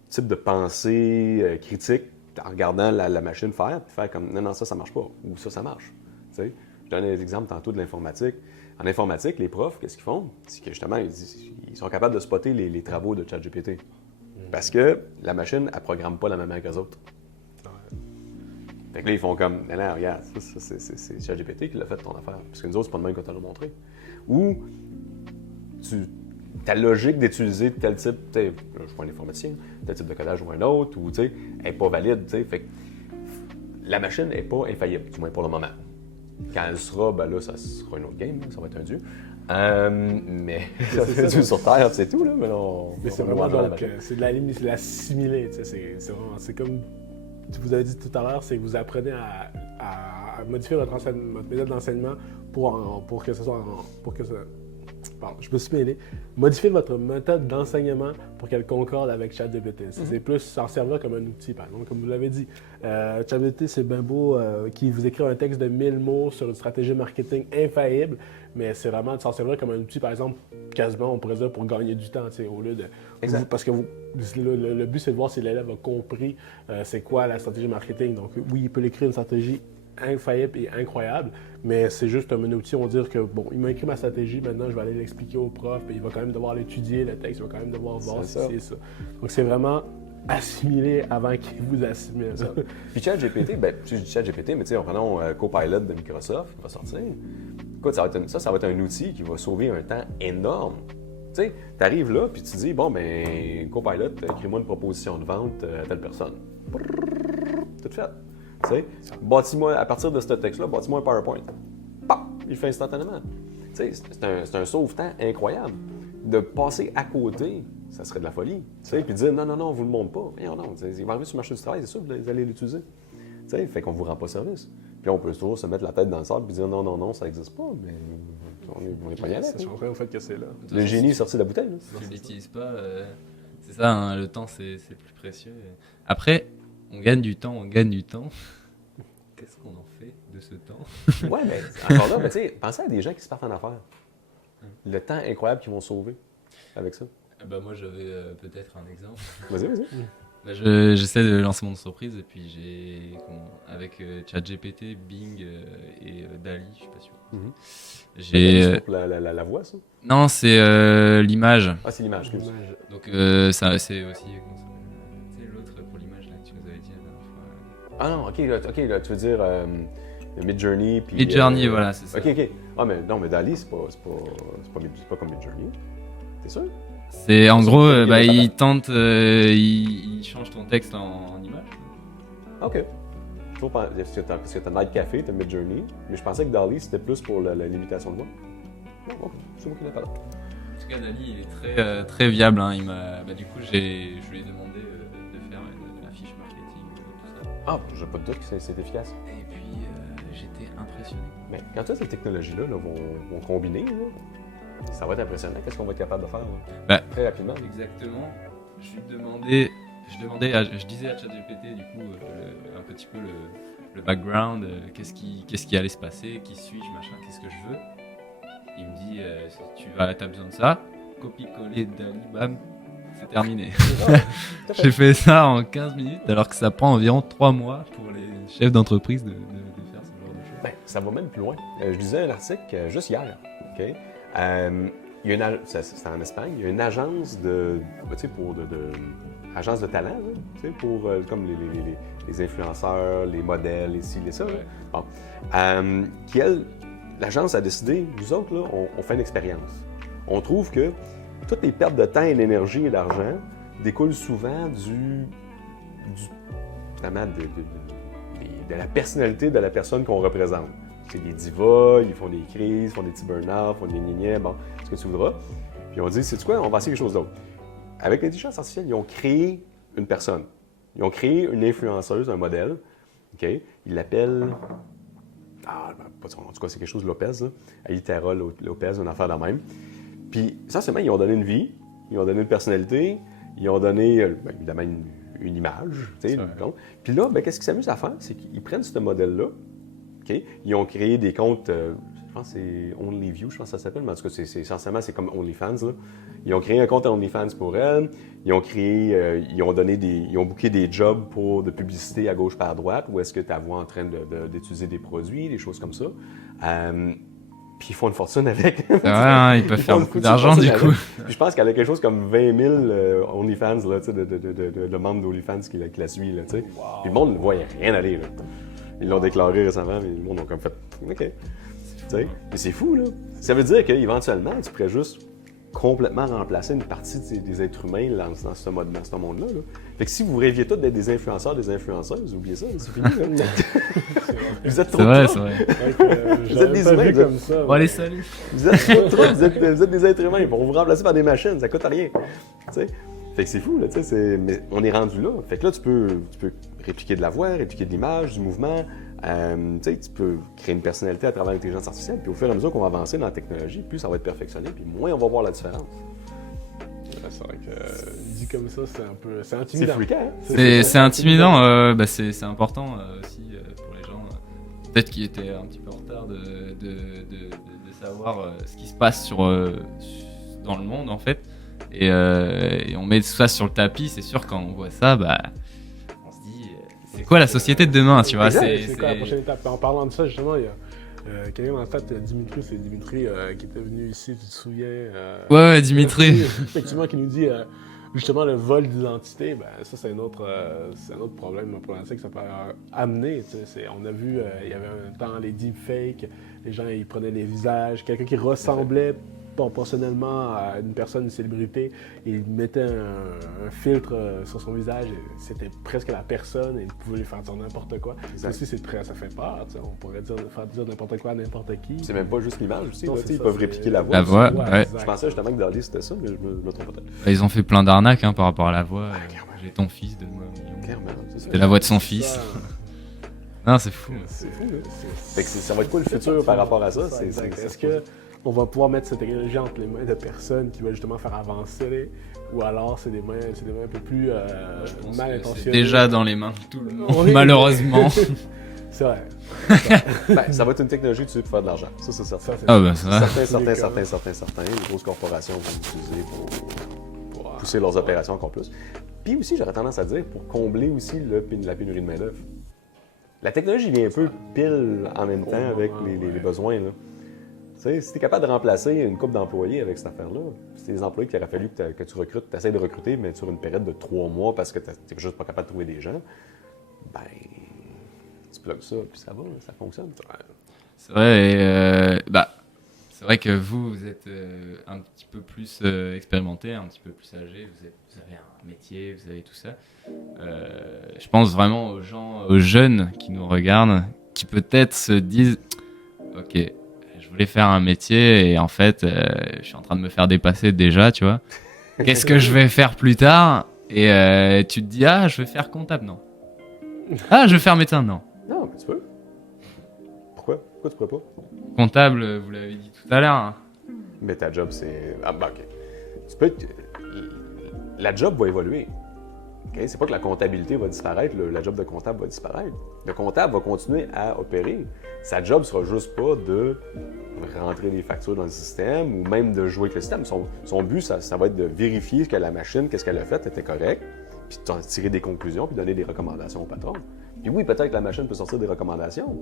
type de pensée critique en regardant la machine faire, puis faire comme non, ça marche pas, ou ça marche. T'sais? Je donnais l'exemple tantôt de l'informatique. En informatique, les profs, qu'est-ce qu'ils font? C'est que justement, ils sont capables de spotter les travaux de ChatGPT. Parce que la machine, elle ne programme pas la même manière qu'eux autres. Fait que là, ils font comme, non, regarde, c'est ChatGPT qui l'a fait ton affaire. Parce que nous autres, c'est pas le même que tu l'as montré. Ou ta logique d'utiliser tel type, je ne suis pas un informaticien, tel type de codage ou un autre, ou elle n'est pas valide. Fait que la machine n'est pas infaillible, du moins pour le moment. Quand elle sera, ben là, ça sera un autre game, ça va être un dieu. Mais ça fait Dieu sur Terre, c'est tout, là. Mais c'est vraiment donc, c'est de la limite, c'est l'assimiler. C'est comme vous avez dit tout à l'heure, c'est que vous apprenez à modifier votre méthode d'enseignement pour que ce soit pardon, je me suis mêlé. Modifier votre méthode d'enseignement pour qu'elle concorde avec ChatGPT. C'est plus s'en servir comme un outil, par exemple, comme vous l'avez dit. ChatGPT, c'est bien beau qui vous écrit un texte de 1000 mots sur une stratégie marketing infaillible, mais c'est vraiment de s'en servir comme un outil, par exemple, quasiment, on pourrait dire, pour gagner du temps, au lieu de... Parce que le but, c'est de voir si l'élève a compris c'est quoi la stratégie marketing. Donc, oui, il peut écrire une stratégie infaillible et incroyable, mais c'est juste un outil, on va dire que, bon, il m'a écrit ma stratégie, maintenant je vais aller l'expliquer au prof, et il va quand même devoir l'étudier, le texte, il va quand même devoir voir si c'est ça. Donc c'est vraiment assimiler avant qu'il vous assimile ça. Puis ChatGPT, je dis ChatGPT, mais prenons Copilot de Microsoft qui va sortir. Écoute, ça va être un outil qui va sauver un temps énorme. Tu sais, tu arrives là, puis tu dis, bon, ben, Copilot, écris-moi une proposition de vente à telle personne. Tout fait. Bâtis-moi, à partir de ce texte-là, bâtis-moi un PowerPoint. Pam! Il le fait instantanément. C'est un sauve-temps incroyable. De passer à côté, ça serait de la folie. Puis de dire non, on ne vous le montre pas. Non, il va arriver sur le marché du travail, c'est sûr, vous allez l'utiliser. Fait qu'on ne vous rend pas service. Puis on peut toujours se mettre la tête dans le sable et dire non, ça n'existe pas, mais on n'est pas y aller. C'est au fait que c'est là. Le génie est sorti de la bouteille. Là. Si tu ne l'utilises pas, c'est ça, hein, le temps c'est plus précieux. Après, on gagne du temps. Qu'est-ce qu'on en fait de ce temps? Ouais, mais encore là, pensez à des gens qui se partent en affaires. Le temps incroyable qu'ils vont sauver avec ça. Moi, j'avais peut-être un exemple. Vas-y. J'essaie de lancer mon entreprise et puis j'ai avec ChatGPT, Bing et Dali, je suis pas sûr. J'ai pour la voix, ça? Non, c'est l'image. Ah, c'est l'image. Donc ça c'est aussi c'est l'autre pour l'image là que tu nous avais dit la dernière fois. Ah non, ok, là, tu veux dire Midjourney puis Midjourney, voilà, c'est ça. Ok. Ah mais non, mais Dali c'est pas comme Midjourney. T'es sûr? C'est en gros, il tente, il change ton texte en image. OK. Toujours parce que t'as Night Café, t'as Midjourney, mais je pensais que DALL-E c'était plus pour la limitation de voix. Non, OK, c'est moi qui l'ai pas là. En tout cas, DALL-E, il est très viable. Hein. Du coup, je lui ai demandé de faire une affiche marketing, tout ça. Ah, j'ai pas de doute que c'est efficace. Et puis, j'étais impressionné. Mais quand ces technologies-là vont combiner, là, ça va être impressionnant. Qu'est-ce qu'on va être capable de faire là? Très rapidement. Exactement. Je disais à ChatGPT du coup un petit peu le background, qu'est-ce qui allait se passer, qui suis-je, machin, qu'est-ce que je veux. Il me dit si tu as besoin de ça, copie-coller DALL-E, bam, c'est terminé. J'ai fait ça en 15 minutes alors que ça prend environ 3 mois pour les chefs d'entreprise de faire ce genre de choses. Ben, ça va même plus loin. Je lisais un article juste hier. OK? Il y a c'était en Espagne, il y a une agence agence de talent, là, tu sais, pour comme les influenceurs, les modèles, les ci, les ça. Ouais. Bon. L'agence a décidé, nous autres, là, on fait une expérience. On trouve que toutes les pertes de temps et d'énergie et d'argent découlent souvent vraiment de la personnalité de la personne qu'on représente. C'est des divas, ils font des crises, ils font des petits burn-out, ils font des niais, bon, ce que tu voudras. Puis on dit, c'est quoi, on va essayer quelque chose d'autre. Avec l'intelligence artificielle, ils ont créé une personne. Ils ont créé une influenceuse, un modèle. OK? Ils l'appellent... pas son nom. En tout cas, c'est quelque chose de Lopez, là. Alitera Lopez, une affaire de même. Puis, essentiellement, ils ont donné une vie, ils ont donné une personnalité, ils ont donné, évidemment, une image. Tu sais, puis là, qu'est-ce qu'ils s'amusent à faire? C'est qu'ils prennent ce modèle-là, OK? Ils ont créé des comptes... je pense que c'est OnlyView, je pense que ça s'appelle, mais en tout cas, essentiellement, c'est comme OnlyFans, là. Ils ont créé un compte OnlyFans pour elle. Ils ont ils ont booké des jobs de publicité à gauche par droite, où est-ce que tu la vois en train d'utiliser des produits, des choses comme ça. Puis ils font une fortune avec. C'est vrai, hein, ils peuvent faire beaucoup d'argent du coup. Puis je pense qu'elle a quelque chose comme 20 000 OnlyFans, là, de membres d'OnlyFans qui la suit. Là, wow. Puis le monde ne voyait rien aller. Là. Ils l'ont déclaré récemment, mais le monde a comme fait OK. Mais c'est fou, là. Ça veut dire qu'éventuellement, tu pourrais juste complètement remplacer une partie des êtres humains dans ce monde-là. Là. Fait que si vous rêviez tous d'être des influenceurs, des influenceuses, oubliez ça, c'est fini. Là. Vous êtes trop trop. C'est vrai. Vous êtes des humains. Comme ça, bon, allez, salut. Vous êtes trop, vous êtes des êtres humains. Pour vous remplacer par des machines, ça coûte rien. T'sais? Fait que c'est fou, là, mais on est rendu là. Fait que là, tu peux répliquer de la voix, répliquer de l'image, du mouvement. Tu peux créer une personnalité à travers l'intelligence artificielle, puis au fur et à mesure qu'on va avancer dans la technologie, plus ça va être perfectionné, puis moins on va voir la différence. C'est vrai que dit comme ça, c'est intimidant. C'est fréquent, hein? C'est intimidant, c'est important aussi pour les gens, peut-être qui étaient un petit peu en retard de savoir ce qui se passe dans le monde en fait, et on met tout ça sur le tapis, c'est sûr quand on voit ça, on se dit c'est quoi la société de demain, tu vois. C'est quoi la prochaine étape? En parlant de ça, justement, il y a quelqu'un dans le chat, Dimitri, qui était venu ici, tu te souviens? Ouais, Dimitri. Effectivement, qui nous dit justement le vol d'identité. Ça, c'est un autre problème problématique que ça peut amener. On a vu, il y avait un temps les deepfakes, les gens ils prenaient des visages, quelqu'un qui ressemblait proportionnellement à une personne, une célébrité, il mettait un filtre sur son visage, et c'était presque la personne, et il pouvait lui faire dire n'importe quoi. Ça aussi, ça fait peur, on pourrait faire dire n'importe quoi à n'importe qui. C'est même pas juste l'image aussi, non, ils peuvent répliquer la voix. La voix, ouais. Je pensais justement que DALL-E c'était ça, mais je me trompe peut-être. Ils ont fait plein d'arnaques par rapport à la voix. J'ai ton fils, donne-moi un million. Clairement, c'est ça. C'était la voix de son fils. Non, c'est fou. C'est fou, là. Fait que ça va être quoi le futur par rapport à ça? Est-ce qu'on va pouvoir mettre cette technologie entre les mains de personnes qui veulent justement faire avancer, ou alors c'est des mains un peu plus mal intentionnées? C'est déjà dans les mains de tout le monde, malheureusement. C'est vrai. Ça va être une technologie utilisée pour faire de l'argent. Ça, c'est certain. Certains. Les grosses corporations vont l'utiliser pour pousser leurs opérations encore plus. Puis aussi, j'aurais tendance à dire, pour combler aussi la pénurie de main-d'œuvre. La technologie vient un peu pile en même temps avec les besoins. Là. Si tu es capable de remplacer une couple d'employés avec cette affaire-là, c'est des employés qu'il aurait fallu que tu recrutes, tu essaies de recruter, mais sur une période de 3 mois parce que tu n'es juste pas capable de trouver des gens, tu plugues ça, puis ça va, ça fonctionne. C'est vrai, et c'est vrai que vous êtes un petit peu plus expérimenté, un petit peu plus âgé, vous avez un métier, vous avez tout ça. Je pense vraiment aux gens, aux jeunes qui nous regardent, qui peut-être se disent « Ok, je voulais faire un métier et en fait, je suis en train de me faire dépasser déjà, tu vois. Qu'est-ce que je vais faire plus tard ?» Et tu te dis « Ah, je vais faire comptable, non. Ah, je vais faire médecin, non. » Non, mais tu peux. Pourquoi tu pourrais pas? Comptable, vous l'avez dit tout à l'heure. Hein. Mais ta job, c'est... Ah, bah, OK. Tu peux être... La job va évoluer. Okay? C'est pas que la comptabilité va disparaître, la job de comptable va disparaître. Le comptable va continuer à opérer. Sa job sera juste pas de rentrer des factures dans le système ou même de jouer avec le système. Son but, ça va être de vérifier que la machine, qu'est-ce qu'elle a fait, était correct, puis de tirer des conclusions, puis donner des recommandations au patron. Puis oui, peut-être que la machine peut sortir des recommandations,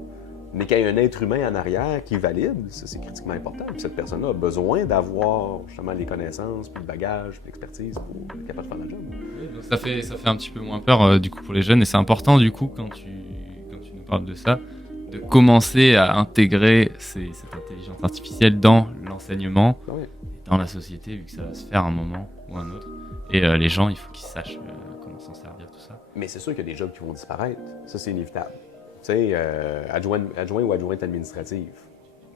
mais qu'il y ait un être humain en arrière qui valide, ça, c'est critiquement important. Puis cette personne-là a besoin d'avoir justement les connaissances, puis le bagage, puis l'expertise pour être capable de faire la job. Oui, donc ça fait un petit peu moins peur du coup pour les jeunes, et c'est important du coup quand tu nous parles de ça, de commencer à intégrer cette intelligence artificielle dans l'enseignement, Oui. et dans la société, vu que ça va se faire à un moment ou un autre. Et les gens, il faut qu'ils sachent comment s'en servir, tout ça. Mais c'est sûr qu'il y a des jobs qui vont disparaître. Ça, c'est inévitable. Tu sais, adjoint ou adjointe administrative.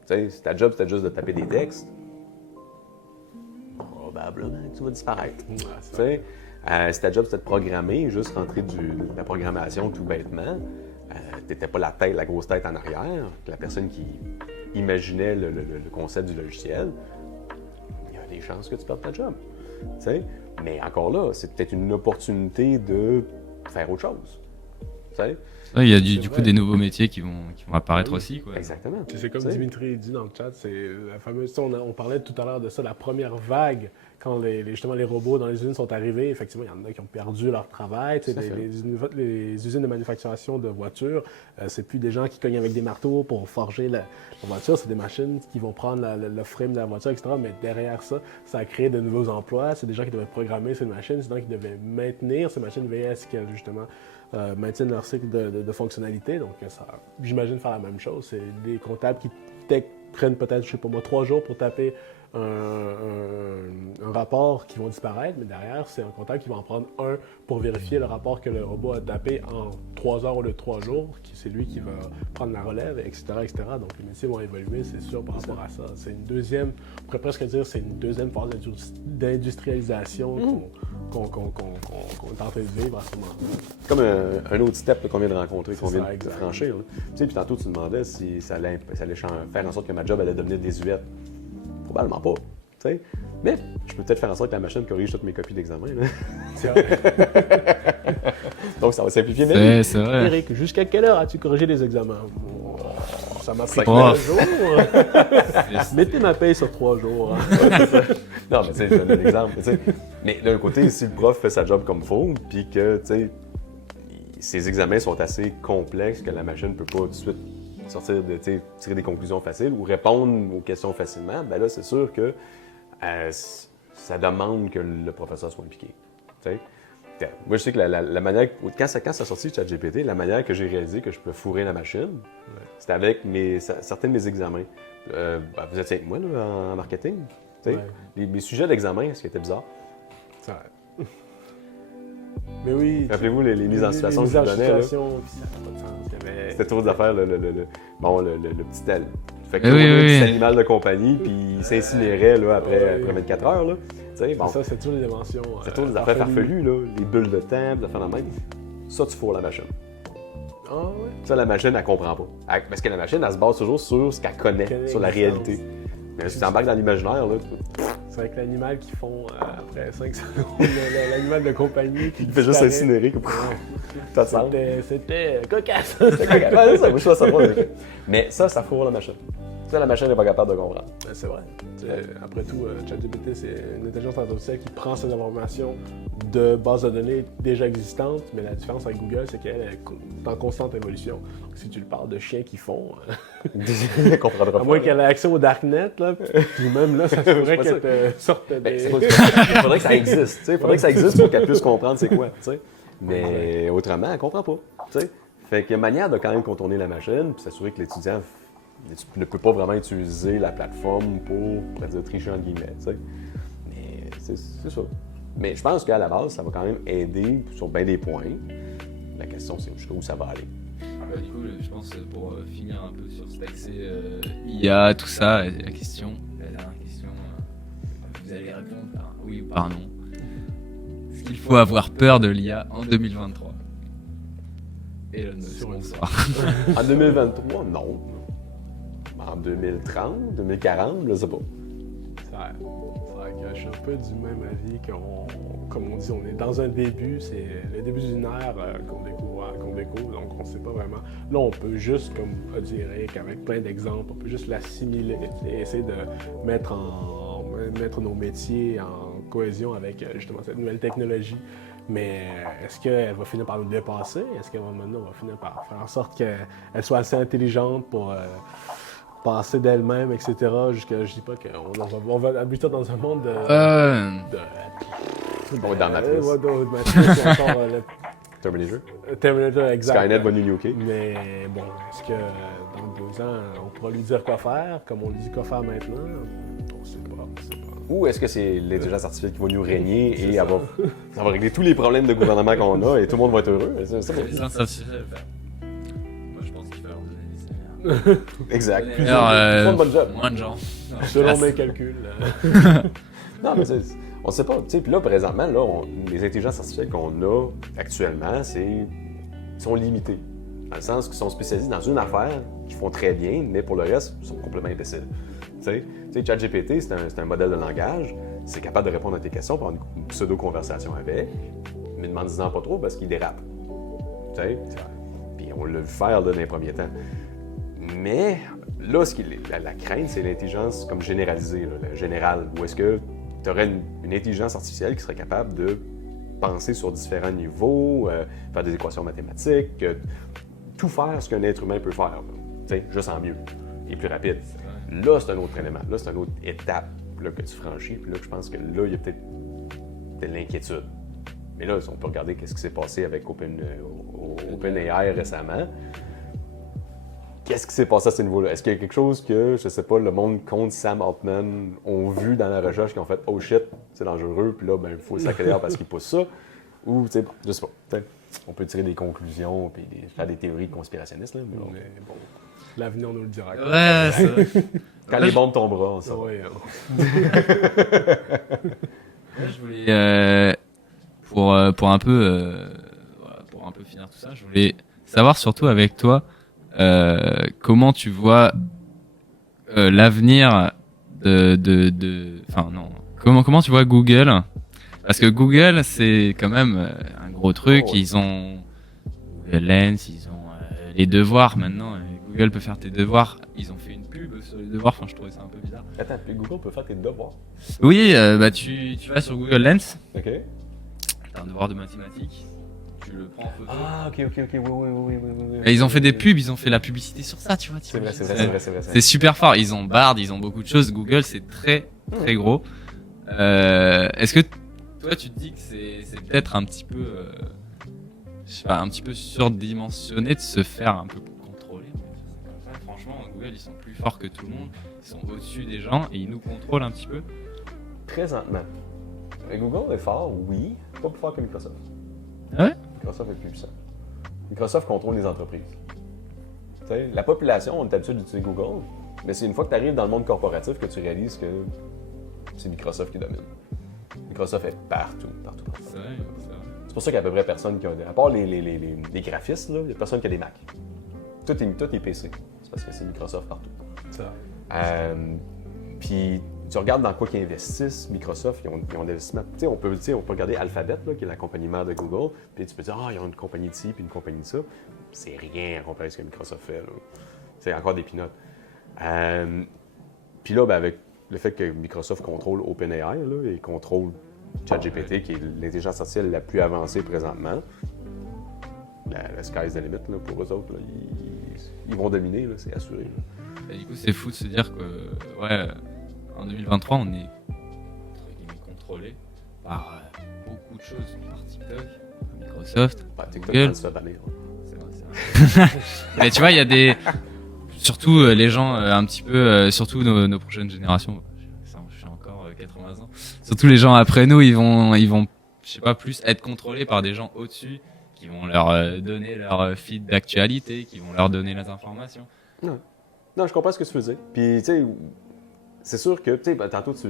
Tu sais, si ta job, c'était juste de taper des textes, probablement que tu vas disparaître. Ouais, Tu c'est sais, si ta job, c'était de programmer, juste rentrer de la programmation tout bêtement, t'étais pas la grosse tête en arrière, la personne qui imaginait le concept du logiciel, il y a des chances que tu perdes ta job. Tu sais? Mais encore là, c'est peut-être une opportunité de faire autre chose. Tu sais? Ouais, il y a C'est du coup vrai. des nouveaux métiers qui vont apparaître Oui, aussi. Quoi. Exactement. C'est comme Tu sais? Dimitri dit dans le chat, c'est la fameuse. On parlait tout à l'heure de ça, la première vague, quand justement les robots dans les usines sont arrivés. Effectivement, il y en a qui ont perdu leur travail. Tu sais, Tout à fait. les usines de manufacturation de voitures, c'est plus des gens qui cognent avec des marteaux pour forger la voiture, c'est des machines qui vont prendre le frame de la voiture, etc. Mais derrière ça, ça a créé de nouveaux emplois. C'est des gens qui devaient programmer ces machines, c'est des gens qui devaient maintenir ces machines, veiller à ce qu'elles, justement, maintiennent leur cycle de fonctionnalité. Donc, ça, j'imagine faire la même chose. C'est des comptables qui prennent peut-être, je sais pas moi, 3 jours pour taper un rapport qui vont disparaître, mais derrière, c'est un comptable qui va en prendre un pour vérifier le rapport que le robot a tapé en 3 heures au lieu de 3 jours. C'est lui qui va prendre la relève, etc., etc. Donc, les métiers vont évoluer, c'est sûr, par rapport à ça. C'est une deuxième, on pourrait presque dire, c'est une deuxième phase d'industrialisation qu'on est en train de vivre à ce moment-là. Comme un autre step là, qu'on vient de rencontrer, qu'on C'est vient ça, de exact. franchir. Là. Tu sais, puis tantôt, tu demandais si ça allait faire en sorte que ma job allait devenir désuète. Probablement pas. Tu sais. Mais je peux peut-être faire en sorte que la machine corrige toutes mes copies d'examen. Là. C'est vrai. Donc, ça va simplifier ma vie. C'est vrai. Eric, jusqu'à quelle heure as-tu corrigé les examens? Oh, ça m'a pris 5 3 mois. jours. Mettez ma paye sur 3 jours. Non, mais tu sais, je donne un exemple. Tu sais. Mais d'un côté, si le prof fait sa job comme il faut, puis que, tu sais, ses examens sont assez complexes que la machine ne peut pas tout de suite sortir de, tu sais, tirer des conclusions faciles ou répondre aux questions facilement, ben là, c'est sûr que ça demande que le professeur soit impliqué. Tu sais. Moi, je sais que la manière, quand ça a sorti ChatGPT, la manière que j'ai réalisé que je peux fourrer la machine, c'était avec certains de mes examens. Vous étiez avec moi là, en marketing. Tu sais. Ouais. Mes sujets d'examen, ce qui était bizarre. C'est vrai. Mais oui. Rappelez-vous les mises en situation que je vous donnais. Là. Puis ça n'a pas de sens. Il y avait- C'était toujours des affaires, le petit fait que Oui, on a oui, un oui. petit animal de compagnie, puis il s'incinérait là, après 24 heures. Là. Tu sais, bon, Ça, c'est toujours des dimensions. c'est toujours des affaires farfelues, là, les bulles de temps, des affaires de même. Ça, tu fourres la machine. Ah ouais. Ça, la machine, elle comprend pas. Parce que la machine, elle se base toujours sur ce qu'elle connaît, Connaît sur la l'existence. réalité. Mais si tu embarques dans l'imaginaire, là, C'est avec l'animal qui font après 5 secondes, l'animal de compagnie qui il fait juste disparaît. incinérer. Comme... T'as ça. C'était cocasse. C'est quoi, ouais, ça, moi, je trouve ça drôle. Mais ça fourre la machine. Ça, la machine n'est pas capable de comprendre. C'est vrai. Après tout, ChatGPT, c'est une intelligence artificielle qui prend ces informations de bases de données déjà existantes, mais la différence avec Google, c'est qu'elle est en constante évolution. Donc, si tu lui parles de chiens qui font, Elle comprendra à pas. moins qu'elle ait accès au Darknet, là, puis même là, ça se pourrait pas qu'elle te sorte Ben, des... il faudrait que ça existe. Il faudrait que ça existe pour qu'elle puisse comprendre c'est quoi. T'sais. Mais autrement, elle comprend pas. T'sais. Fait qu'il y a une manière de quand même contourner la machine puis s'assurer que l'étudiant tu ne peux pas vraiment utiliser la plateforme pour, on pourrait dire, tricher entre guillemets, tu sais. Mais c'est ça. Mais je pense qu'à la base, ça va quand même aider sur bien des points. La question, c'est jusqu'où ça va aller. Du coup, je pense pour finir un peu sur cet accès IA, tout ça, la dernière question, vous allez répondre par oui ou par non. Est-ce qu'il faut avoir peur de l'IA en 2023? Elon Musk, bonsoir. En 2023, non. En 2030, 2040, je sais pas. Ça je suis un peu du même avis comme on dit, on est dans un début, c'est le début d'une ère qu'on découvre, donc on ne sait pas vraiment. Là, on peut juste, comme a dit Eric, avec plein d'exemples, on peut juste l'assimiler et essayer de mettre nos métiers en cohésion avec justement cette nouvelle technologie. Mais est-ce qu'elle va finir par nous dépasser? Est-ce qu'à un moment donné, on va finir par faire en sorte qu'elle soit assez intelligente pour passer d'elle-même, etc. Jusqu'à, je dis pas qu'on va habiter dans un monde Dans Matrix. Matrix ou encore Terminator. Terminator, exact. Skynet va nous nuker. Mais bon, est-ce que dans 2 ans, on pourra lui dire quoi faire, comme on lui dit quoi faire maintenant? On sait pas. Ou est-ce que c'est l'intelligence artificielle qui va nous régner et ça va régler tous les problèmes de gouvernement qu'on a et tout le monde va être heureux? L'intelligence artificielle, moi je pense qu'il va leur donner des salaires. Exact. Alors, Bonne job. moins de gens. Selon mes calculs. Non, mais on sait pas. Puis là, présentement, les intelligences artificielles qu'on a actuellement, sont limitées. Dans le sens qu'ils sont spécialisés dans une affaire, qu'ils font très bien, mais pour le reste, ils sont complètement imbéciles. Tu sais, ChatGPT, c'est un modèle de langage. C'est capable de répondre à tes questions, pour avoir une pseudo-conversation avec, mais ne m'en disant pas trop parce qu'il dérape. Tu sais? Puis on l'a vu faire là, dans les premiers temps. Mais là, la crainte, c'est l'intelligence comme généralisée, là, la générale, où est-ce que tu aurais une intelligence artificielle qui serait capable de penser sur différents niveaux, faire des équations mathématiques, tout faire ce qu'un être humain peut faire, juste en mieux et plus rapide. Là, c'est un autre élément, là, c'est une autre étape là, que tu franchis, puis là, je pense que là, il y a peut-être de l'inquiétude. Mais là, on peut regarder ce qui s'est passé avec OpenAI récemment. Qu'est-ce qui s'est passé à ce niveau-là? Est-ce qu'il y a quelque chose que, je sais pas, le monde contre Sam Altman ont vu dans la recherche qui ont fait « Oh shit, c'est dangereux, puis là, il faut le sacrer parce qu'il pousse ça », ou, tu sais, je sais pas. On peut tirer des conclusions puis faire des théories conspirationnistes, là, mais bon. L'avenir nous le dira. Ouais, c'est vrai. Quand les bombes tomberont, ça. Ouais, Je voulais, pour un peu finir tout ça, je voulais savoir surtout avec toi comment tu vois l'avenir comment tu vois Google, parce que Google c'est quand même un gros truc. Ils ont Lens, ils ont les devoirs maintenant. Google peut faire tes devoirs. Ils ont fait une pub sur les devoirs. Enfin, je trouvais ça un peu bizarre. Attends, puis Google peut faire tes devoirs. Oui, tu vas sur Google Lens. OK. T'as un devoir de mathématiques. Tu le prends en photo. Ah, ok, oui. Et ils ont fait des pubs, ils ont fait la publicité sur ça, tu vois. C'est vrai. C'est super fort. Ils ont Bard, ils ont beaucoup de choses. Google, c'est très, très gros. Est-ce que toi, tu te dis que c'est peut-être un petit peu, un petit peu surdimensionné de se faire un peu contrôler? Franchement, Google, ils sont plus forts que tout le monde. Ils sont au-dessus des gens et ils nous contrôlent un petit peu. Présentement. Mais Google est fort, oui. Pas plus fort que Microsoft. Ah ouais? Microsoft est plus puissant. Microsoft contrôle les entreprises. T'sais, la population, on est habitué d'utiliser Google, mais c'est une fois que tu arrives dans le monde corporatif que tu réalises que c'est Microsoft qui domine. Microsoft est partout. C'est vrai. C'est pour ça qu'il y a à peu près personne qui a... À part les graphistes, il n'y a personne qui a des Mac. Tout est PC. C'est parce que c'est Microsoft partout. Puis tu regardes dans quoi qu'ils investissent, Microsoft, ils ont des investissements. On peut regarder Alphabet, là, qui est la compagnie mère de Google, puis tu peux dire, ils ont une compagnie de ci, puis une compagnie de ça. C'est rien à comparer à ce que Microsoft fait. C'est encore des peanuts. Puis là, avec le fait que Microsoft contrôle OpenAI, là, et contrôle ChatGPT, qui est l'intelligence artificielle la plus avancée présentement, la sky's the limit là, pour eux autres. Là, ils vont dominer, là, c'est assuré. Et du coup, c'est fou de se dire que, en 2023, on est contrôlé par beaucoup de choses, par TikTok, par Microsoft, TikTok, Google. se fait bannir. C'est vrai. Mais tu vois, il y a des... surtout les gens un petit peu, surtout nos prochaines générations. Je suis encore 80 ans. Surtout les gens après nous, ils vont, je sais pas, plus être contrôlés par des gens au-dessus qui vont leur donner leur feed d'actualité, qui vont leur donner les informations. Non, je comprends ce que tu veux dire. Puis, tu sais, c'est sûr que, tu sais, tantôt, tu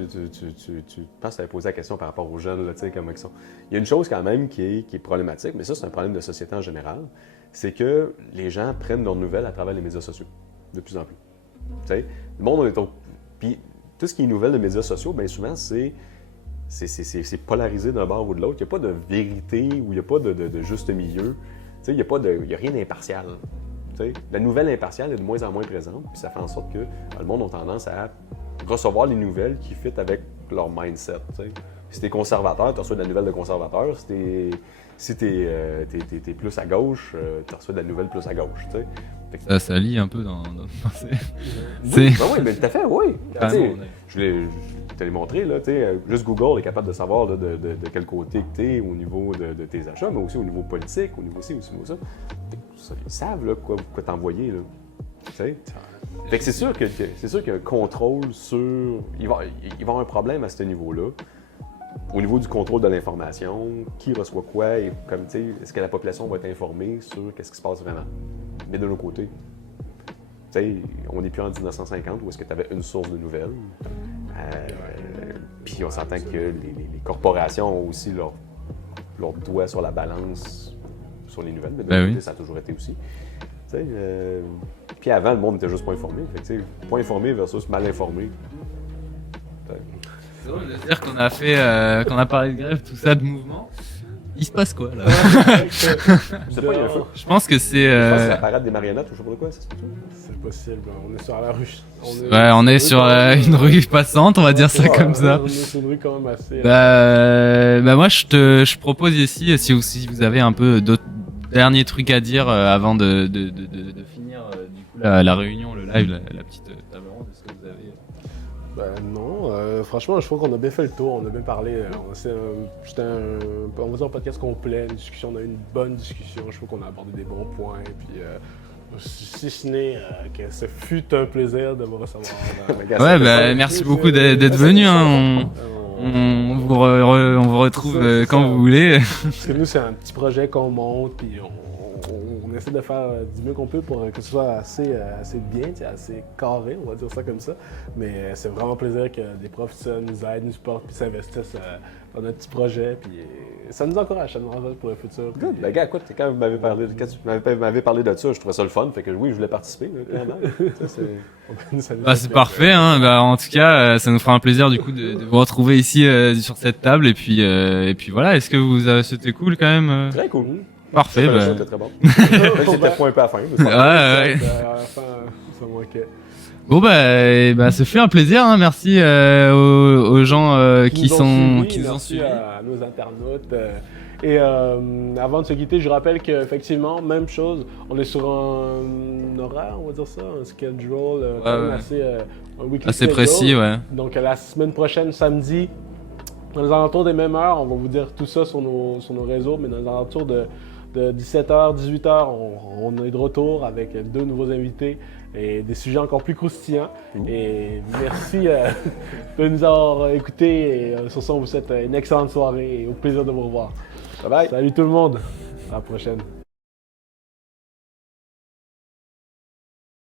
penses que tu avais posé la question par rapport aux jeunes, là, tu sais, comment ils sont. Il y a une chose quand même qui est problématique, mais ça, c'est un problème de société en général, c'est que les gens prennent leurs nouvelles à travers les médias sociaux, de plus en plus. Tu sais, le monde, on est Puis, tout ce qui est nouvelles de médias sociaux, bien souvent, c'est polarisé d'un bord ou de l'autre. Il n'y a pas de vérité ou il n'y a pas de juste milieu. Tu sais, il n'y a rien d'impartial. T'sais, la nouvelle impartiale est de moins en moins présente, puis ça fait en sorte que le monde a tendance à recevoir les nouvelles qui fit avec leur mindset. T'sais. Si t'es conservateur, tu reçois de la nouvelle de conservateur. Si t'es plus à gauche, tu reçois de la nouvelle plus à gauche. Ça lie un peu dans pensée. Oui, mais tout à fait, oui. Je voulais te les montrer, là, juste Google est capable de savoir là, de quel côté tu es au niveau de tes achats, mais aussi au niveau politique, au niveau ci, au niveau ça. Ils savent là, quoi t'envoyer. Là. Fait que c'est sûr qu'il y a un contrôle sur. Il va y avoir un problème à ce niveau-là. Au niveau du contrôle de l'information, qui reçoit quoi, et comme tu sais, est-ce que la population va être informée sur qu'est-ce qui se passe vraiment. Mais de l'autre côté, tu sais, on n'est plus en 1950 où est-ce que tu avais une source de nouvelles. Puis on s'entend que les corporations ont aussi leur doigt sur la balance sur les nouvelles, mais de l'autre côté, ça a toujours été aussi. Puis avant, le monde n'était juste pas informé. Fait que, pas informé versus mal informé. C'est drôle de dire qu'on a parlé de grève, tout ça, de mouvement. Il se passe quoi là? Je sais pas, il y a un feu. Je pense que c'est. Je pense que c'est la parade des marionnettes ou je sais pas de quoi, ça se peut. C'est possible, on est sur la rue. On est sur une rue passante, on va dire ça comme ça. On est sur une rue quand même assez. Moi je propose ici, si vous avez un peu d'autres derniers trucs à dire avant de finir du coup la réunion, le live, la petite table ronde, est-ce que vous avez. Non, franchement, je trouve qu'on a bien fait le tour, on a bien parlé. C'était on va dire un podcast complet, une discussion, on a eu une bonne discussion. Je trouve qu'on a abordé des bons points. Puis, si ce n'est que ce fut un plaisir de vous recevoir. Merci beaucoup d'être venu. On vous retrouve quand vous voulez. Parce que nous, c'est un petit projet qu'on monte, puis on essaie de faire du mieux qu'on peut pour que ce soit assez bien, assez carré, on va dire ça comme ça. Mais c'est vraiment un plaisir que des professeurs nous aident, nous supportent, puis s'investissent dans notre petit projet. Puis ça nous encourage pour le futur. Good. Ben, gars, écoute, quand tu m'avais parlé de ça, je trouvais ça le fun. Fait que oui, je voulais participer, clairement. C'est parfait. En tout cas, ça nous fera un plaisir du coup de vous retrouver ici sur cette table. Et puis voilà, est-ce que c'était cool quand même? Très cool. Parfait. C'était très bon. C'était pas un peu à la fin. Ouais. À la fin, ça manquait. Bon ce fut un plaisir, hein. Merci aux gens qui ont suivi. À nos internautes. Et avant de se quitter, je rappelle qu'effectivement, même chose, on est sur un horaire, on va dire ça, un schedule un weekly assez schedule. précis, ouais. Donc la semaine prochaine, samedi, dans les alentours des mêmes heures, on va vous dire tout ça sur nos réseaux, mais dans les alentours de 17h, 18h, on est de retour avec 2 nouveaux invités et des sujets encore plus croustillants. Et merci de nous avoir écoutés. Et sur ça, on vous souhaite une excellente soirée et au plaisir de vous revoir. Bye bye. Salut tout le monde. À la prochaine.